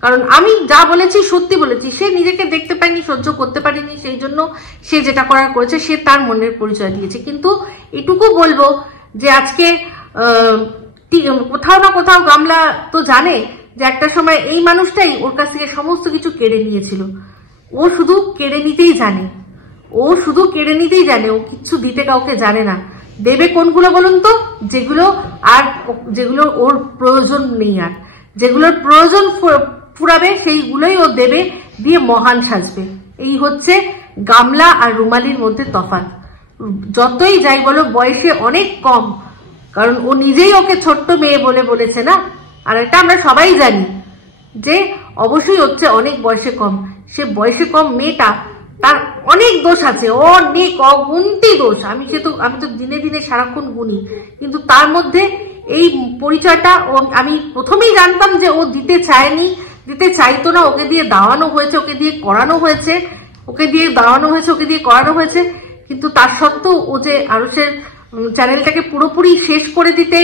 কারণ আমি যা বলেছি সত্যি বলেছি। সে নিজেকে দেখতে পায়নি, সহ্য করতে পারেনি, সেই জন্য সে যেটা করার করেছে, সে তার মনের পরিচয় দিয়েছে। কিন্তু এটুকু বলবো যে আজকে কোথাও না কোথাও গামলা তো জানে যে একটা সময় এই মানুষটাই ওর কাছ থেকে সমস্ত কিছু কেড়ে নিয়েছিল। ও শুধু কেড়ে নিতেই জানে, ও কিচ্ছু দিতে কাউকে জানে না। দেবে কোনগুলো বলুন তো? যেগুলো ওর প্রয়োজন নেই, আর যেগুলোর প্রয়োজন ফুরাবে সেইগুলোই ও দেবে, দিয়ে মহান সাজবে। এই হচ্ছে গামলা আর রুমালির মধ্যে তফাৎ। যতই যাই বলো, বয়সে অনেক কম, কারণ ও নিজেই ওকে ছোট্ট মেয়ে বলেছে না। আর এটা আমরা সবাই জানি যে অবশ্যই হচ্ছে অনেক বয়সে কম। সে বয়সে কম মেয়েটা, তার অনেক দোষ আছে, অনেক অগুন্তি দোষ। আমি তো দিনে দিনে সারাক্ষণ গুনি, কিন্তু তার মধ্যে এই পরিচয়টা আমি প্রথমেই জানতাম যে ও দিতে চাইতো না। ওকে দিয়ে দাওয়ানো হয়েছে, ওকে দিয়ে করানো হয়েছে, কিন্তু তার সত্ত্বেও ও যে আরশের চ্যানেলটাকে পুরোপুরি শেষ করে দিতে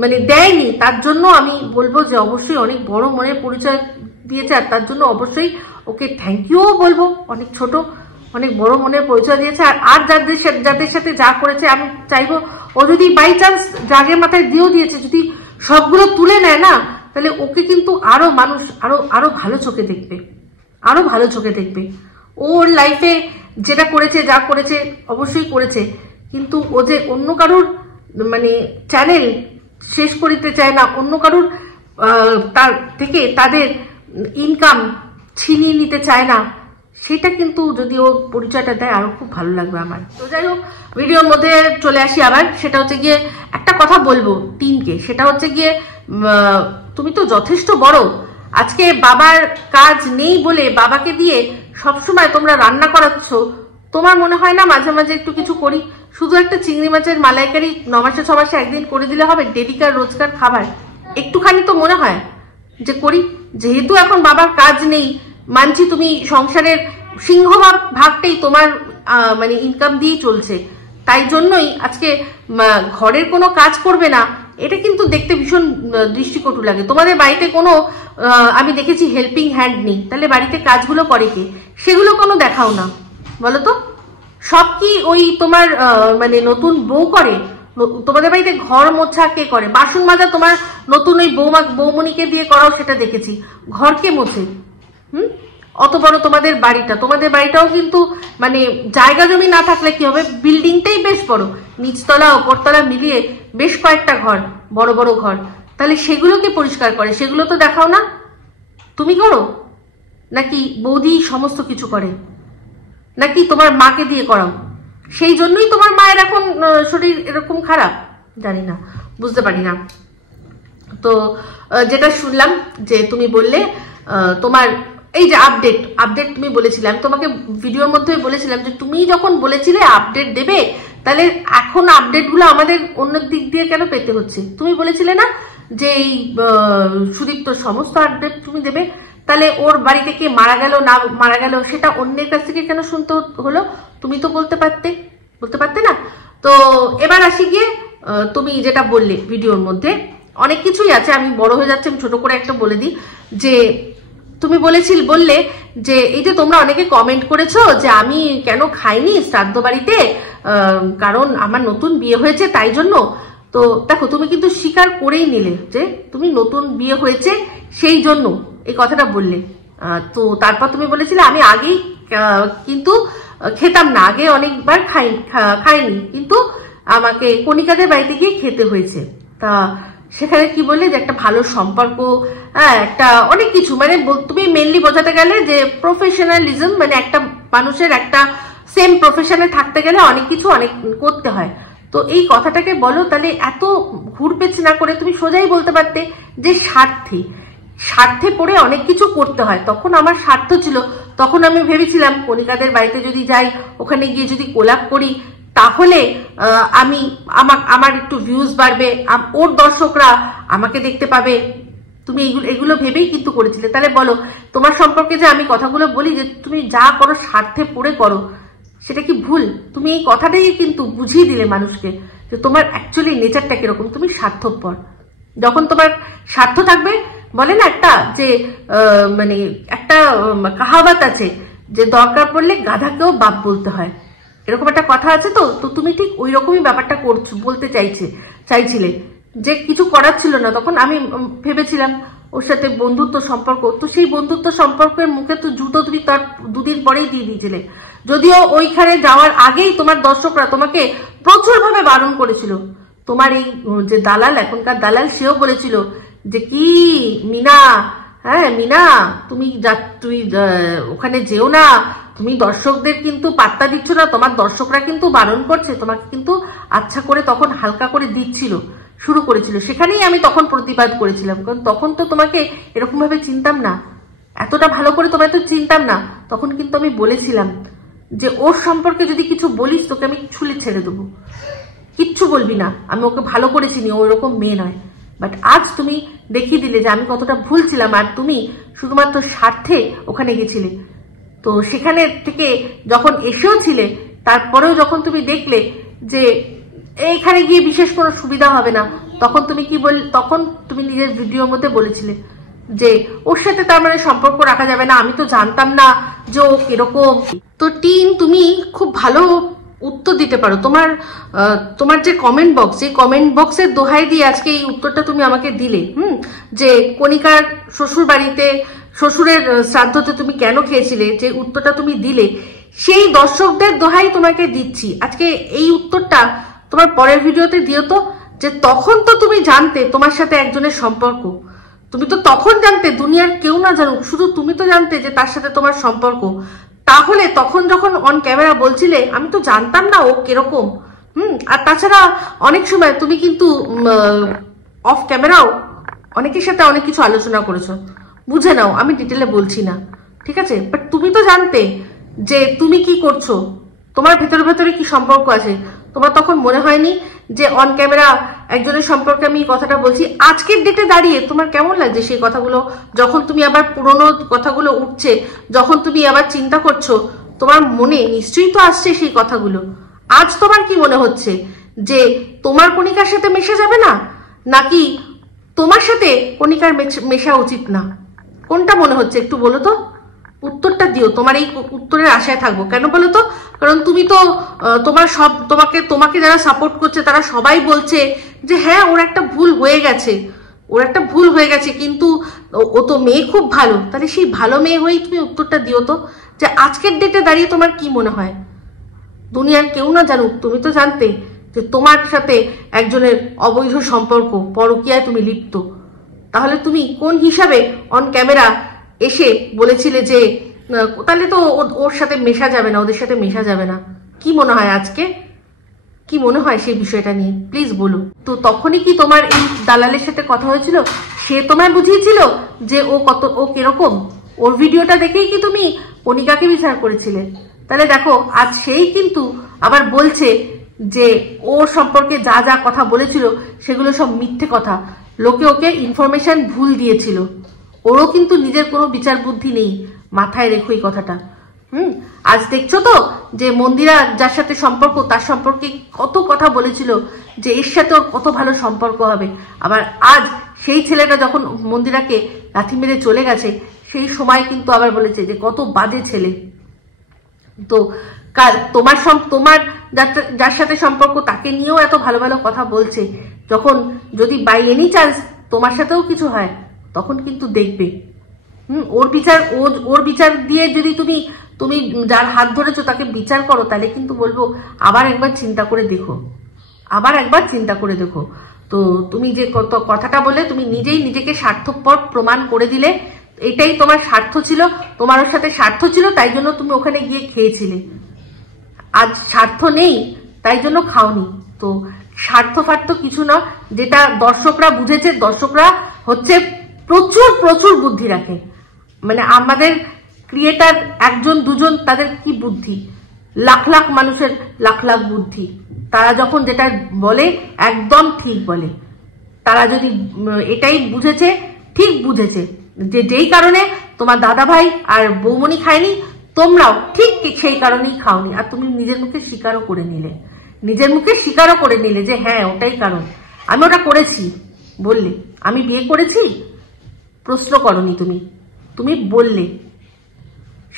মানে দেয়নি, তার জন্য আমি বলবো যে অবশ্যই অনেক বড় মনের পরিচয় দিয়েছে, আর তার জন্য অবশ্যই ওকে থ্যাংক ইউও বলবো। অনেক ছোট অনেক বড় মনের পরিচয় দিয়েছে। আর যাদের সাথে যা করেছে, আমি চাইবো ও যদি বাই চান্স জাগের মাথায় দিয়েও দিয়েছে, যদি সবগুলো তুলে নেয় না, তাহলে ওকে কিন্তু আরো মানুষ আরো ভালো চোখে দেখবে। ওর লাইফে যেটা করেছে, যা করেছে অবশ্যই করেছে, কিন্তু ও যে অন্য কারুর মানে চ্যানেল শেষ করতে চায় না, অন্য কারুর তার থেকে তাদের ইনকাম ছিনিয়ে নিতে চায় না, সেটা কিন্তু যদি ও পরিচয়টা দেয় আরো খুব ভালো লাগবে আমার। তো যাই হোক, ভিডিওর মধ্যে চলে আসি আবার। সেটা হচ্ছে গিয়ে একটা কথা বলবো টিমকে, সেটা হচ্ছে গিয়ে তুমি তো যথেষ্ট বড়, আজকে বাবার কাজ নেই বলে বাবাকে দিয়ে সবসময় তোমরা রান্না করাচ্ছ। তোমার মনে হয় না মাঝে মাঝে একটু কিছু করি? শুধু একটা চিংড়ি মাছের মালাইকারি 9 মাসে 6 মাসে একদিন করে দিলে হবে? ডেলিকার রোজকার খাবার একটুখানি তো মনে হয় যে করি। যেহেতু এখন বাবার কাজ নেই, মানছি তুমি সংসারের সিংহভাগ ভাগটাই তোমার মানে ইনকাম দিয়েই চলছে, তাই জন্যই আজকে ঘরের কোনো কাজ করবে না, এটা কিন্তু দেখতে ভীষণ দৃষ্টিকটু লাগে। তোমাদের বাড়িতে কোনো আমি দেখেছি হেল্পিং হ্যান্ড নেই, তাহলে বাড়িতে কাজগুলো করে কে? সেগুলো কোনো দেখাও না, বলো তো। সব কি ওই তোমার মানে নতুন বউ করে? তোমাদের বাড়িতে ঘর মোছা কে করে? বাসন মাজা তোমার নতুন ওই বৌমনিকে দিয়ে করাও, সেটা দেখেছি। ঘর কে মোছে? অত বড় তোমাদের বাড়িটাও কিন্তু মানে জায়গা জমি না থাকলে কি হবে, বিল্ডিংটাই বেশ বড়, নিচতলা ওপরতলা মিলিয়ে বেশ কয়েকটা ঘর, বড় বড় ঘর। তাহলে সেগুলোকে পরিষ্কার করে, সেগুলো তো দেখাও না। তুমি করো নাকি বৌদি সমস্ত কিছু করে, নাকি তোমার মাকে দিয়ে করাও? সেই জন্যই তোমার মায়ের এখন শরীর এরকম খারাপ, জানি না, বুঝতে পারি না। তো যেটা শুনলাম যে তুমি বললে তোমার এই যে আপডেট তুমি বলেছিলাম, তোমাকে ভিডিওর মধ্যে বলেছিলাম যে তুমি যখন বলেছিলে আপডেট দেবে, তাহলে এখন আপডেটগুলো আমাদের অন্য দিক দিয়ে কেন পেতে হচ্ছে? তুমি বলেছিলে না যে এই সুদীপ্তর সমস্ত আপডেট তুমি দেবে, তাহলে ওর বাড়িতে কে মারা গেল না মারা গেল সেটা অন্যের কাছ থেকে কেন শুনতে হলো? তুমি তো বলতে পারতে না। তো এবার আসি গিয়ে তুমি যেটা বললে ভিডিওর মধ্যে অনেক কিছুই আছে, আমি বড় হয়ে যাচ্ছে, আমি ছোট করে একটা বলে দিই। যে তুমি বললে যে এই যে তোমরা অনেকে কমেন্ট করেছো যে আমি কেন খাইনি শ্রাদ্ধ বাড়িতে, কারণ আমার নতুন বিয়ে হয়েছে তাই জন্য। তো দেখো, তুমি কিন্তু স্বীকার করেই নিলে যে তুমি নতুন বিয়ে হয়েছে সেই জন্য এই কথাটা বললে। তো তারপর তুমি বলেছিলে আমি আগেই কিন্তু খেতাম না, আগে অনেকবার খাইনি, কিন্তু আমাকে কণিকাদের বাড়িতে গিয়ে খেতে হয়েছে। তা সেখানে কি বললে যে একটা ভালো সম্পর্ক, একটা অনেক কিছু, মানে তুমি মেনলি বোঝাতে গেলে যে প্রফেশনালিজম, মানে একটা মানুষের একটা সেম প্রফেশনে থাকতে গেলে অনেক কিছু অনেক করতে হয়। তো এই কথাটাকে বলো, তাহলে এত ঘুরপেচ না করে তুমি সোজাই বলতে পারতে যে স্বার্থে পড়ে অনেক কিছু করতে হয়। তখন আমার স্বার্থ ছিল, তখন আমি ভেবেছিলাম কণিকাদের বাড়িতে যদি যাই, ওখানে গিয়ে যদি কোলাপ করি, তাহলে আমার একটু ভিউজ বাড়বে, ওর দর্শকরা আমাকে দেখতে পাবে। তুমি এগুলো ভেবেই কিন্তু করেছিলে। তাহলে বলো, তোমার সম্পর্কে যে আমি কথাগুলো বলি যে তুমি যা করো স্বার্থে পড়ে করো, সেটা কি ভুল? তুমি এই কথাটাই কিন্তু বুঝিয়ে দিলে মানুষকে যে তোমার অ্যাকচুয়ালি নেচারটা কিরকম। তুমি স্বার্থপর। যখন তোমার স্বার্থ থাকবে, বলে না একটা যে মানে একটা কাহাওয়াত আছে যে দরকার পড়লে গাধাকেও বাপ বলতে হয়, এরকম একটা কথা আছে। তো তুমি ঠিক ওই রকমই ব্যাপারটা বলতে চাইছিলে যে কিছু করার ছিল না। তখন আমি ভেবেছিলাম ওর সাথে বন্ধুত্ব সম্পর্ক, তো সেই বন্ধুত্ব সম্পর্কের মুখে তো জুতো তুমি তার 2 দিন পরেই দিয়ে দিয়েছিলে। যদিও ওইখানে যাওয়ার আগেই তোমার দর্শকরা তোমাকে প্রচুর ভাবে বারণ করেছিল। তোমার এই যে দালাল, এখনকার দালাল, সেও বলেছিল যে কি মিনা তুমি ওখানে যেও না, তুমি দর্শকদের কিন্তু পাত্তা দিচ্ছ না, তোমার দর্শকরা কিন্তু বারণ করছে, তোমাকে কিন্তু আচ্ছা করে তখন হালকা করে শুরু করেছিল। সেখানেই আমি তখন প্রতিবাদ করেছিলাম, কারণ তখন তো তোমাকে এরকম ভাবে চিনতাম না, এতটা ভালো করে তোমায় তো চিনতাম না। তখন কিন্তু আমি বলেছিলাম যে ওর সম্পর্কে যদি কিছু বলিস তোকে আমি ছুলে ছেড়ে দেবো, কিচ্ছু বলবি না, আমি ওকে ভালো করে চিনি, ও এরকম মেয়ে নয়। বাট আজ তুমি দেখিয়ে দিলে যে আমি কতটা ভুল ছিলাম, আর তুমি শুধুমাত্র স্বার্থে ওখানে গেছিলে। তো সেখানে থেকে যখন এসেও ছিলে, তারপরেও যখন তুমি দেখলে যে এইখানে গিয়ে বিশেষ কোনো সুবিধা হবে না, তখন তুমি তখন তুমি নিজের ভিডিওর মধ্যে বলেছিলে যে ওর সাথে তার মানে সম্পর্ক রাখা যাবে না, আমি তো জানতাম না যে ও কিরকম। তো টিন, তুমি খুব ভালো উত্তর দিতে পারো। তোমার যে কমেন্ট বক্স, এই কমেন্ট বক্সের দোহাই দিয়ে আজকে এই উত্তরটা তুমি আমাকে দিলে, যে কণিকার শ্বশুর বাড়িতে শ্বশুরের শ্রাদ্ধতে তুমি কেন খেয়েছিলে, যে উত্তরটা তুমি দিলে, সেই দর্শকদের দোহাই তোমাকে দিচ্ছি আজকে। এই উত্তরটা তোমার পরের ভিডিওতে দিও তো, যে তখন তো তুমি জানতে তোমার সাথে একজনের সম্পর্ক, তুমি তো তখন জানতে, দুনিয়ার কেউ না জানুক, শুধু তুমি তো জানতে যে তার সাথে তোমার সম্পর্ক। তাহলে তখন যখন অন ক্যামেরা বলছিলে আমি তো জানতাম না ও কিরকম। আর তাছাড়া অনেক সময় তুমি কিন্তু অফ ক্যামেরাও অনেকের সাথে অনেক কিছু আলোচনা করেছো, বুঝে নাও, আমি ডিটেলে বলছি না, ঠিক আছে? বাট তুমি তো জানতে যে তুমি কি করছো, তোমার ভেতরে ভেতরে কি সম্পর্ক আছে। তোমার তখন মনে হয়নি যে অন ক্যামেরা একজনের সম্পর্কে আমি কথাটা বলছি? আজকের ডেটে দাঁড়িয়ে তোমার কেমন লাগছে সেই কথাগুলো, যখন তুমি আবার পুরনো কথাগুলো উঠছে, যখন তুমি আবার চিন্তা করছো, তোমার মনে নিশ্চয়ই তো আসছে সেই কথাগুলো। আজ তোমার কি মনে হচ্ছে যে তোমার কণিকার সাথে মেশা যাবে না, নাকি তোমার সাথে কণিকার মেশা উচিত না? কোনটা মনে হচ্ছে একটু বলো তো, উত্তরটা দিও। তোমার এই উত্তরের আশায় থাকবো। কেন বলো তো? কারণ তুমি তো তোমার সব তোমাকে যারা সাপোর্ট করছে তারা সবাই বলছে যে হ্যাঁ ওর একটা ভুল হয়ে গেছে, কিন্তু ও তো মেয়ে খুব ভালো। তাহলে সেই ভালো মেয়ে হয়েই তুমি উত্তরটা দিও তো, যে আজকের ডেটে দাঁড়িয়ে তোমার কি মনে হয়। দুনিয়ার কেউ না জানুক, তুমি তো জানতে যে তোমার সাথে একজনের অবৈধ সম্পর্ক, পরকীয়ায় তুমি লিপ্ত। তাহলে তুমি কোন হিসাবে অন ক্যামেরা এসে বলেছিলে যে তাহলে তো ওর সাথে মেশা যাবে না, ওদের সাথে মেশা যাবে না? কি মনে হয় আজকে, কি মনে হয় সেই বিষয়টা নিয়ে প্লিজ বলো তো। তখনই কি তোমার এই দালালের সাথে কথা হয়েছিল? সে তোমায় বুঝিয়েছিল যে ও কিরকম? ওর ভিডিওটা দেখেই কি তুমি কণিকাকে বিচার করেছিলে? তাহলে দেখো আজ সেই কিন্তু আবার বলছে যে ওর সম্পর্কে যা যা কথা বলেছিল সেগুলো সব মিথ্যে কথা, লোকে ওকে ইনফরমেশন ভুল দিয়েছিল। ওরও কিন্তু নিজের কোনো বিচার বুদ্ধি নেই, মাথায় রেখো এই কথাটা। আজ দেখছো তো যে মন্দিরা যার সাথে সম্পর্ক তার সম্পর্কে কত কথা বলেছিল যে এর সাথে ওর কত ভালো সম্পর্ক হবে। আবার আজ সেই ছেলেটা যখন মন্দিরাকে লাথি মেরে চলে গেছে সেই সময় কিন্তু আবার বলেছে যে কত বাজে ছেলে। তো তোমার যার সাথে সম্পর্ক তাকে নিয়েও এত ভালো ভালো কথা বলছে, যখন যদি বাই এনি চান্স তোমার সাথেও কিছু হয় তখন কিন্তু দেখবে ওর বিচার দিয়ে যদি তুমি যার হাত ধরেছো তাকে বিচার করো, তাহলে কিন্তু বলবো আবার একবার চিন্তা করে দেখো। তো তুমি যে কথাটা বলে তুমি নিজেই নিজেকে স্বার্থপর প্রমাণ করে দিলে। এটাই তোমার স্বার্থ ছিল, তোমার ওর সাথে স্বার্থ ছিল, তাই জন্য তুমি ওখানে গিয়ে খেয়েছিলে। আজ স্বার্থ নেই তাই জন্য খাওনি। তো স্বার্থ কিছু না, যেটা দর্শকরা বুঝেছে। দর্শকরা হচ্ছে প্রচুর প্রচুর বুদ্ধি রাখে, মানে আমাদের ক্রিয়েটার একজন দুজন তাদের কি বুদ্ধি, লাখ লাখ মানুষের লাখ লাখ বুদ্ধি। তারা যখন যেটা বলে একদম ঠিক বলে। তারা যদি এটাই বুঝেছে, ঠিক বুঝেছে যে যেই কারণে তোমার দাদা ভাই আর বৌমনি খায়নি, তোমরাও ঠিক সেই কারণেই খাওনি। আর তুমি নিজের মুখে স্বীকারও করে নিলে যে হ্যাঁ ওটাই কারণ, আমি ওটা করেছি বললে। আমি বিয়ে করেছি প্রশ্ন করনি তুমি বললে,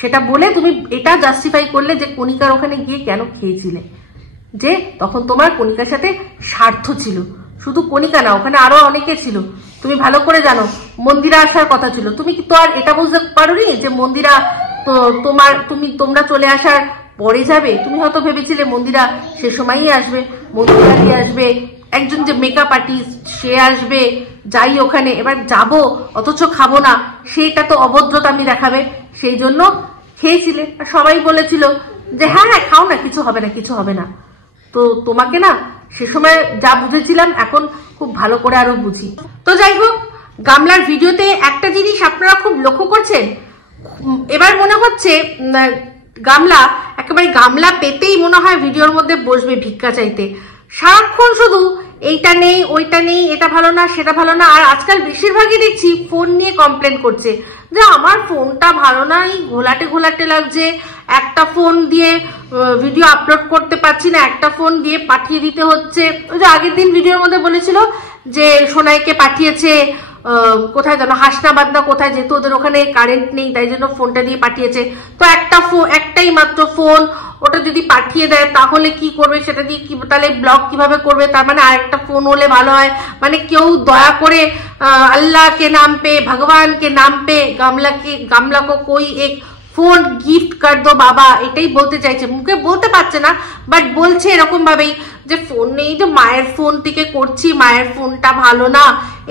সেটা বলে তুমি এটা জাস্টিফাই করলে যে কণিকার ওখানে গিয়ে কেন খেয়েছিলে, যে তখন তোমার কণিকার সাথে স্বার্থ ছিল। শুধু কণিকা না, ওখানে আরো অনেকে ছিল, তুমি ভালো করে জানো। মন্দিরা আসার কথা ছিল, তুমি কি তো আর এটা বুঝতে পারোনি যে মন্দিরা তো তোমরা চলে আসার পরে যাবে? তুমি হয়তো ভেবেছিলে মন্দিরা সে সময়ই আসবে, মন্দিরা দিয়ে আসবে, একজন যে মেকআপ আর্টিস্ট সে আসবে, যাই ওখানে এবার যাবো অথচ খাবো না, সেইটা তো অভদ্রতা আমি দেখাবে, সেই জন্য খেয়েছিলে। আর সবাই বলেছিল যে হ্যাঁ হ্যাঁ খাও না, কিছু হবে না। তো তোমাকে না সে সময় যা বুঝেছিলাম এখন খুব ভালো করে আরো বুঝি। তো যাই হোক, গামলার ভিডিওতে একটা জিনিস আপনারা খুব লক্ষ্য করছেন, এবার মনে হচ্ছে গামলা পেতেই মনে হয় ভিডিওর মধ্যে বসবে ভিক্ষা চাইতে। সারাক্ষণ শুধু এইটা নেই ওইটা নেই, এটা ভালো না সেটা ভালো না। আর আজকাল বেশিরভাগই দেখছি ফোন নিয়ে কমপ্লেন করছে যে আমার ফোনটা ভালো না, ঘোলাটে লাগছে, একটা ফোন দিয়ে ভিডিও আপলোড করতে পারছি না, একটা ফোন দিয়ে পাঠিয়ে দিতে হচ্ছে। ওই যে আগের দিন ভিডিওর মধ্যে বলেছিল যে সোনাইকে পাঠিয়েছে কোথায় যেন, হাসনাবাদ না কোথায়, যেহেতু ওদের ওখানে কারেন্ট নেই তাই জন্য ফোনটা দিয়ে পাঠিয়েছে। তো একটাই মাত্র ফোন, ওটা যদি পাঠিয়ে দেয় তাহলে কি করবে, সেটা দিয়ে কি তাহলে ব্লগ কিভাবে করবে? তার মানে আরেকটা ফোন হলে ভালো হয়। মানে কেউ দয়া করে अल्लाह के नाम पे, भगवान के नाम पे गामला को कोई एक ফোন গিফট কর দো বাবা, এটাই বলতে চাইছে, মুখে বলতে পারছে না বাট বলছে এরকম ভাবেই যে ফোন নেই, যে মায়ের ফোন থেকে করছি, মায়ের ফোনটা ভালো না,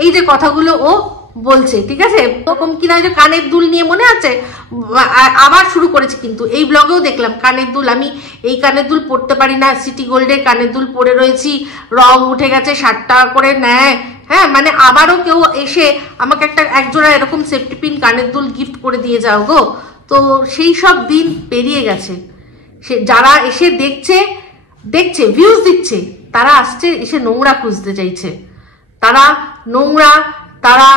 এই যে কথাগুলো ও বলছে, ঠিক আছে। ওরকম কিনা যে কানের দুল নিয়ে মনে আছে, আবার শুরু করেছে। কিন্তু এই ব্লগেও দেখলাম কানের দুল, আমি এই কানের দুল পরতে পারি না, সিটি গোল্ডের কানের দুল পরে রয়েছি, রং উঠে গেছে, 60 টাকা করে নেয়। হ্যাঁ, মানে আবারও কেউ এসে আমাকে একজোড়া এরকম সেফটি পিন কানের দুল গিফট করে দিয়ে যাও গো। তো সেই সব দিন পেরিয়ে গেছে। সে যারা এসে দেখছে ভিউজ দিচ্ছে, তারা আসছে এসে নোংরা খুঁজতে চাইছে, তারা নোংরা, তারা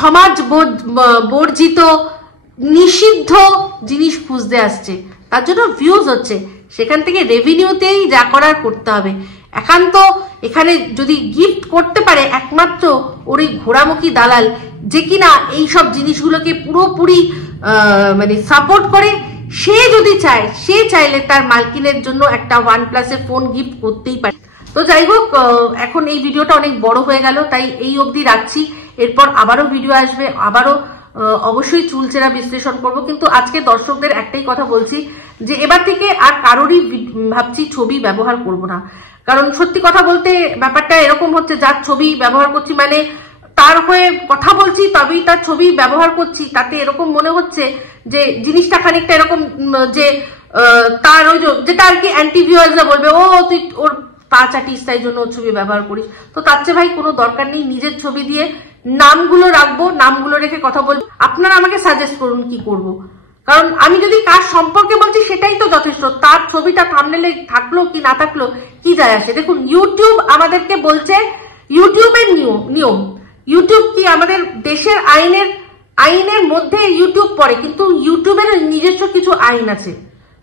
সমাজ বর্জিত নিষিদ্ধ জিনিস খুঁজতে আসছে, তার জন্য ভিউজ হচ্ছে। সেখান থেকে রেভিনিউতেই যা করার করতে হবে। একান্ত এখানে যদি গিফট করতে পারে একমাত্র ওর এই ঘোড়ামুখী দালাল, যে কিনা এইসব জিনিসগুলোকে পুরোপুরি মানে সাপোর্ট করে, সে যদি চায়, সে চাইলে তার মালকিনের জন্য একটা OnePlus এর ফোন গিফট করতেই পারে। তো যাই হোক, এখন এই ভিডিওটা অনেক বড় হয়ে গেল, তাই এই অবধি রাখছি। এরপর আবারও ভিডিও আসবে, আবারও অবশ্যই চুলচেরা বিশ্লেষণ করব। কিন্তু আজকে দর্শকদের একটাই কথা বলছি যে এবার থেকে আর কারোরই ভাবছি ছবি ব্যবহার করব না। কারণ সত্যি কথা বলতে ব্যাপারটা এরকম হচ্ছে, যার ছবি ব্যবহার করছি মানে তার হয়ে কথা বলছি, তবেই তার ছবি ব্যবহার করছি, তাতে এরকম মনে হচ্ছে যে জিনিসটা খানিকটা এরকম যে তার ওই যেটা আর কি অ্যান্টি ভিউয়ার্সরা বলবে, ও তুই ওর পা চাটিস তাই জন্য ওর ছবি ব্যবহার করিস। তো তার চেয়ে ভাই কোনো দরকার নেই, নিজের ছবি দিয়ে নামগুলো রাখবো, নামগুলো রেখে কথা বলবো। আপনারা আমাকে সাজেস্ট করুন কি করব, কারণ আমি যদি কার সম্পর্কে বলছি সেটাই তো যথেষ্ট। তার ছবিটা থাম্বনেলে থাকলো কি না থাকলো কি যায় আসে। দেখুন, ইউটিউব আমাদেরকে বলছে, ইউটিউবের নিয়ম, ইউটিউব কি আমাদের দেশের আইনের মধ্যে ইউটিউব পড়ে, কিন্তু ইউটিউবের নিজস্ব কিছু আইন আছে।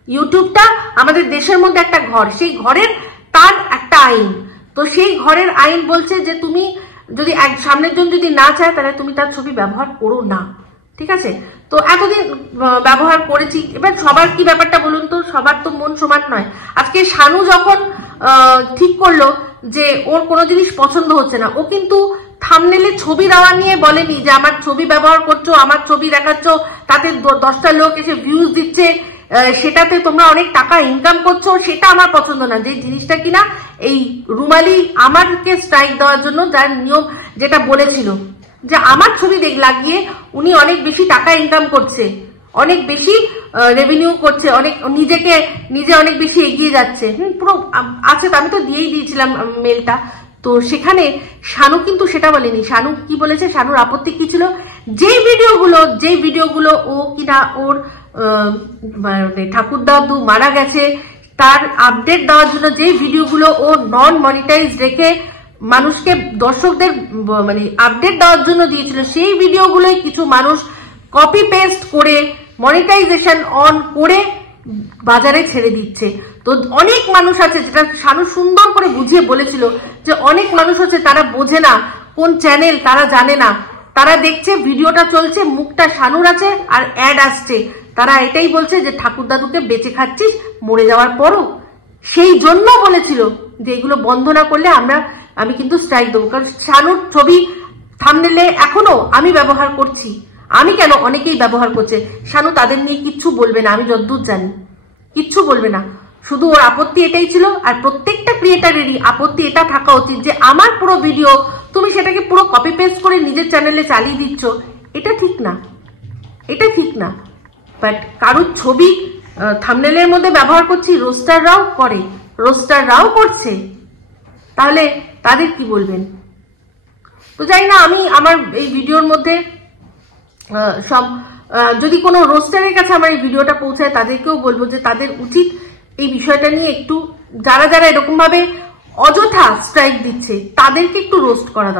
ইউটিউবটা আমাদের দেশের মধ্যে একটা ঘর, সেই ঘরের তার একটা আইন। তো সেই ঘরের আইন বলছে যে তুমি যদি সামনের জন যদি না চায়, তাহলে তুমি তার ছবি ব্যবহার করো না, ঠিক আছে। তো এতদিন ব্যবহার করেছি, এবার সবার কি ব্যাপারটা বলুন তো, সবার তো মন সমান নয়। আজকে শানু যখন ঠিক করলো যে ওর কোনো জিনিস পছন্দ হচ্ছে না, ও কিন্তু থাম্বনেলে ছবি দেওয়া নিয়ে বলেনি যে আমার ছবি ব্যবহার করছো, আমার ছবি দেখাচ্ছ, তাতে 10টা লোক এসে ভিউজ দিচ্ছে, সেটাতে তোমরা অনেক টাকা ইনকাম করছো, সেটা আমার পছন্দ না। যে জিনিসটা কিনা এই রুমালি আমাকে স্ট্রাইক দেওয়ার জন্য যার নিয়ম যেটা বলেছিল যে আমার ছবি লাগিয়ে উনি অনেক বেশি টাকা ইনকাম করছে, অনেক বেশি রেভিনিউ করছে, নিজে অনেক বেশি এগিয়ে যাচ্ছে, পুরো আছে। তো আমি তো দিয়েই দিয়েছিলাম মেলটা। তো সেখানে শানু কিন্তু সেটা বলেনি। শানু কি বলেছে, শানুর আপত্তি কি ছিল, যে ভিডিওগুলো ও কিনা ওর ঠাকুর দাদু মারা গেছে তার আপডেট দেওয়ার জন্য যে ভিডিওগুলো ও নন মনিটাইজ রেখে মানুষকে, দর্শকদের মানে আপডেট দেওয়ার জন্য দিয়েছিল, সেই ভিডিওগুলোই কিছু মানুষ কপি পেস্ট করে মনিটাইজেশন অন করে বাজারে ছেড়ে দিচ্ছে। তো অনেক মানুষ আছে, যেটা শানু সুন্দর করে বুঝিয়ে বলেছিল, যে অনেক মানুষ আছে তারা বোঝে না কোন চ্যানেল, তারা জানে না, তারা দেখছে ভিডিওটা চলছে, মুখটা শানুর আছে আর অ্যাড আসছে, তারা এটাই বলছে যে ঠাকুর দাদুকে বেঁচে খাচ্ছিস মরে যাওয়ার পরও। সেই জন্য বলেছিল যে এগুলো বন্ধ না করলে আমি কিন্তু স্ট্রাইক দেবো। কারণ শানুর ছবি থাম্বনেলে এখনো আমি ব্যবহার করছি, আমি কেন, অনেকেই ব্যবহার করছে। শানু তাদের নিয়ে কিচ্ছু বলবে না, আমি যতদূর জানি কিচ্ছু বলবে না। শুধু ওর আপত্তি এটাই ছিল। আর প্রত্যেকটা ক্রিয়েটারেরই আপত্তি এটা থাকা উচিত যে আমার পুরো ভিডিও তুমি সেটাকে পুরো কপি পেস্ট করে নিজের চ্যানেলে চালিয়ে দিচ্ছ, এটা ঠিক না, এটা ঠিক না। বাট কারোর ছবি থাম্বনেলের মধ্যে ব্যবহার করছি, রোস্টাররাও করছে, তাহলে তাদের কি বলবেন? তো যাই না, আমি আমার এই ভিডিওর মধ্যে সব যদি কোনো রোস্টারের কাছে আমার এই ভিডিওটা পৌঁছায়, তাদেরকেও বলবো যে তাদের উচিত এই বিষয়টা নিয়ে একটু, যারা এরকম ভাবে অযথা স্ট্রাইক দিচ্ছে তাদেরকে একটু রোস্ট করা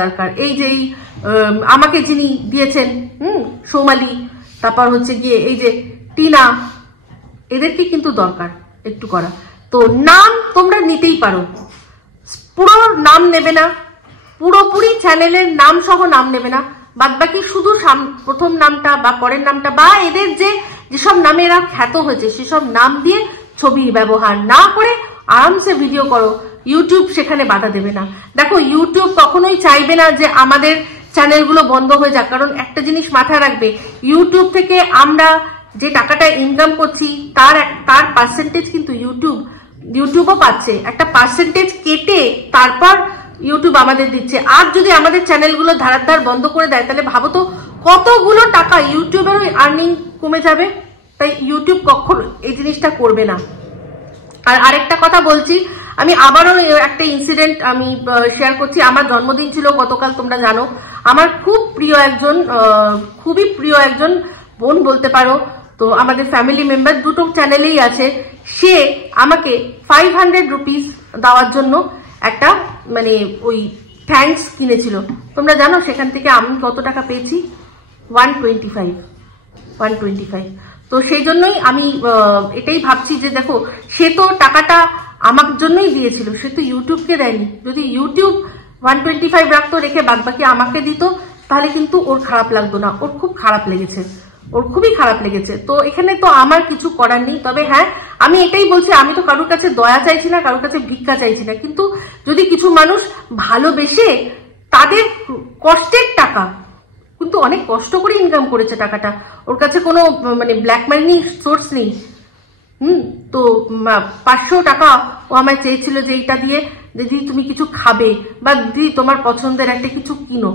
দরকার। এই যে আমাকে যিনি দিয়েছেন সৌমালি, তারপর হচ্ছে গিয়ে এই যে টিনা, এদেরকে কিন্তু দরকার একটু করা। তো নাম তোমরা নিতেই পারো, পুরো নাম নেবে না, পুরোপুরি চ্যানেলের নাম সহ নাম নেবে না, বাদবাকি শুধু প্রথম নামটা বা পরের নামটা বা এদের যেসব নামে এরা খ্যাত হয়েছে সেসব নাম দিয়ে ছবি ব্যবহার না করে আরামসে ভিডিও করো। ইউটিউব সেখানে বাধা দেবে না। দেখো, ইউটিউব কখনোই চাইবে না যে আমাদের চ্যানেলগুলো বন্ধ হয়ে যাক, কারণ একটা জিনিস মাথায় রাখবে, ইউটিউব থেকে আমরা যে টাকাটা ইনকাম করছি তার পার্সেন্টেজ কিন্তু ইউটিউবও পাচ্ছে। একটা পার্সেন্টেজ কেটে তারপর ইউটিউব আমাদের দিচ্ছে। আর যদি আমাদের চ্যানেলগুলো ধারার বন্ধ করে দেয় তাহলে ভাবো তো কতগুলো টাকা ইউটিউবের ওই আর্নিং কমে যাবে। তাই ইউটিউব কখনো এই জিনিসটা করবে না। আর আরেকটা কথা বলছি, আমি আবারও একটা ইনসিডেন্ট আমি শেয়ার করছি। আমার জন্মদিন ছিল গতকাল, তোমরা জানো। আমার খুবই প্রিয় একজন বোন বলতে পারো, তো আমাদের ফ্যামিলি মেম্বার, দুটো চ্যানেলেই আছে। সে আমাকে 500 রুপিস দেওয়ার জন্য একটা মানে ওই থ্যাঙ্কস কিনেছিল। তোমরা জানো সেখান থেকে আমি কত টাকা পেয়েছি? 125। তো সেই জন্যই আমি এটাই ভাবছি যে দেখো, সে তো টাকাটা আমার জন্যই দিয়েছিল, সে তো ইউটিউবকে দেয়নি। যদি ইউটিউব 125 রাখতো, রেখে বাদবাকি আমাকে দিত, তাহলে কিন্তু ওর খারাপ লাগতো না। ওর খুব খারাপ লেগেছে, ওর খুবই খারাপ লেগেছে। তো এখানে তো আমার কিছু করার নেই। তবে হ্যাঁ, আমি এটাই বলছি, আমি তো কারোর কাছে দয়া চাইছি না, কারোর কাছে ভিক্ষা চাইছি না। কিন্তু যদি কিছু মানুষ ভালোবেসে, তাদের কষ্টের টাকা, কিন্তু অনেক কষ্ট করে ইনকাম করেছে টাকাটা, ওর কাছে কোনো মানে ব্ল্যাক মানি সোর্স নেই। তো 500 টাকা ও আমায় চেয়েছিল যে এইটা দিয়ে দিদি তুমি কিছু খাবে, বা দিদি তোমার পছন্দের একটা কিছু কিনো।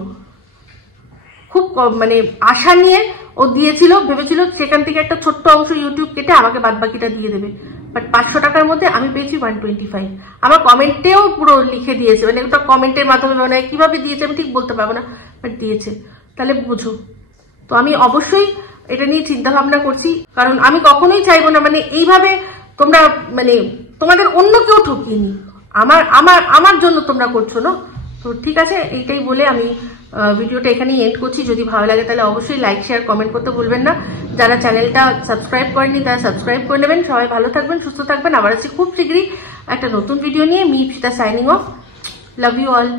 খুব মানে আশা নিয়ে ও দিয়েছিল, ভেবেছিল সেখান থেকে একটা ছোট্ট অংশ ইউটিউব কেটে আমাকে বাদবাকিটা দিয়ে দেবে। বাট 500 টাকার মধ্যে আমি পেয়েছি 125। আমার কমেন্টেও পুরো লিখে দিয়েছে, মানে ওটা কমেন্টের মাধ্যমে, মানে কিভাবে দিয়েছে আমি ঠিক বলতে পারবো না, বাট দিয়েছে। তাহলে বুঝো। তো আমি অবশ্যই এটা নিয়ে চিন্তা ভাবনা করছি, কারণ আমি কখনোই চাইবো না মানে এইভাবে তোমরা মানে তোমাদের অন্য কেউ ঠকিয়ে নি, আমার জন্য তোমরা করছো না। তো ঠিক আছে, এইটাই বলে আমি ভিডিওটা এখানেই এন্ড করছি। যদি ভালো লাগে তাহলে অবশ্যই লাইক, শেয়ার, কমেন্ট করতে ভুলবেন না। যারা চ্যানেলটা সাবস্ক্রাইব করেননি তারা সাবস্ক্রাইব করে নেবেন। সবাই ভালো থাকবেন, সুস্থ থাকবেন। আবার আসছি খুব শীঘ্রই একটা নতুন ভিডিও নিয়ে। Me Ipsita signing off. Love you all.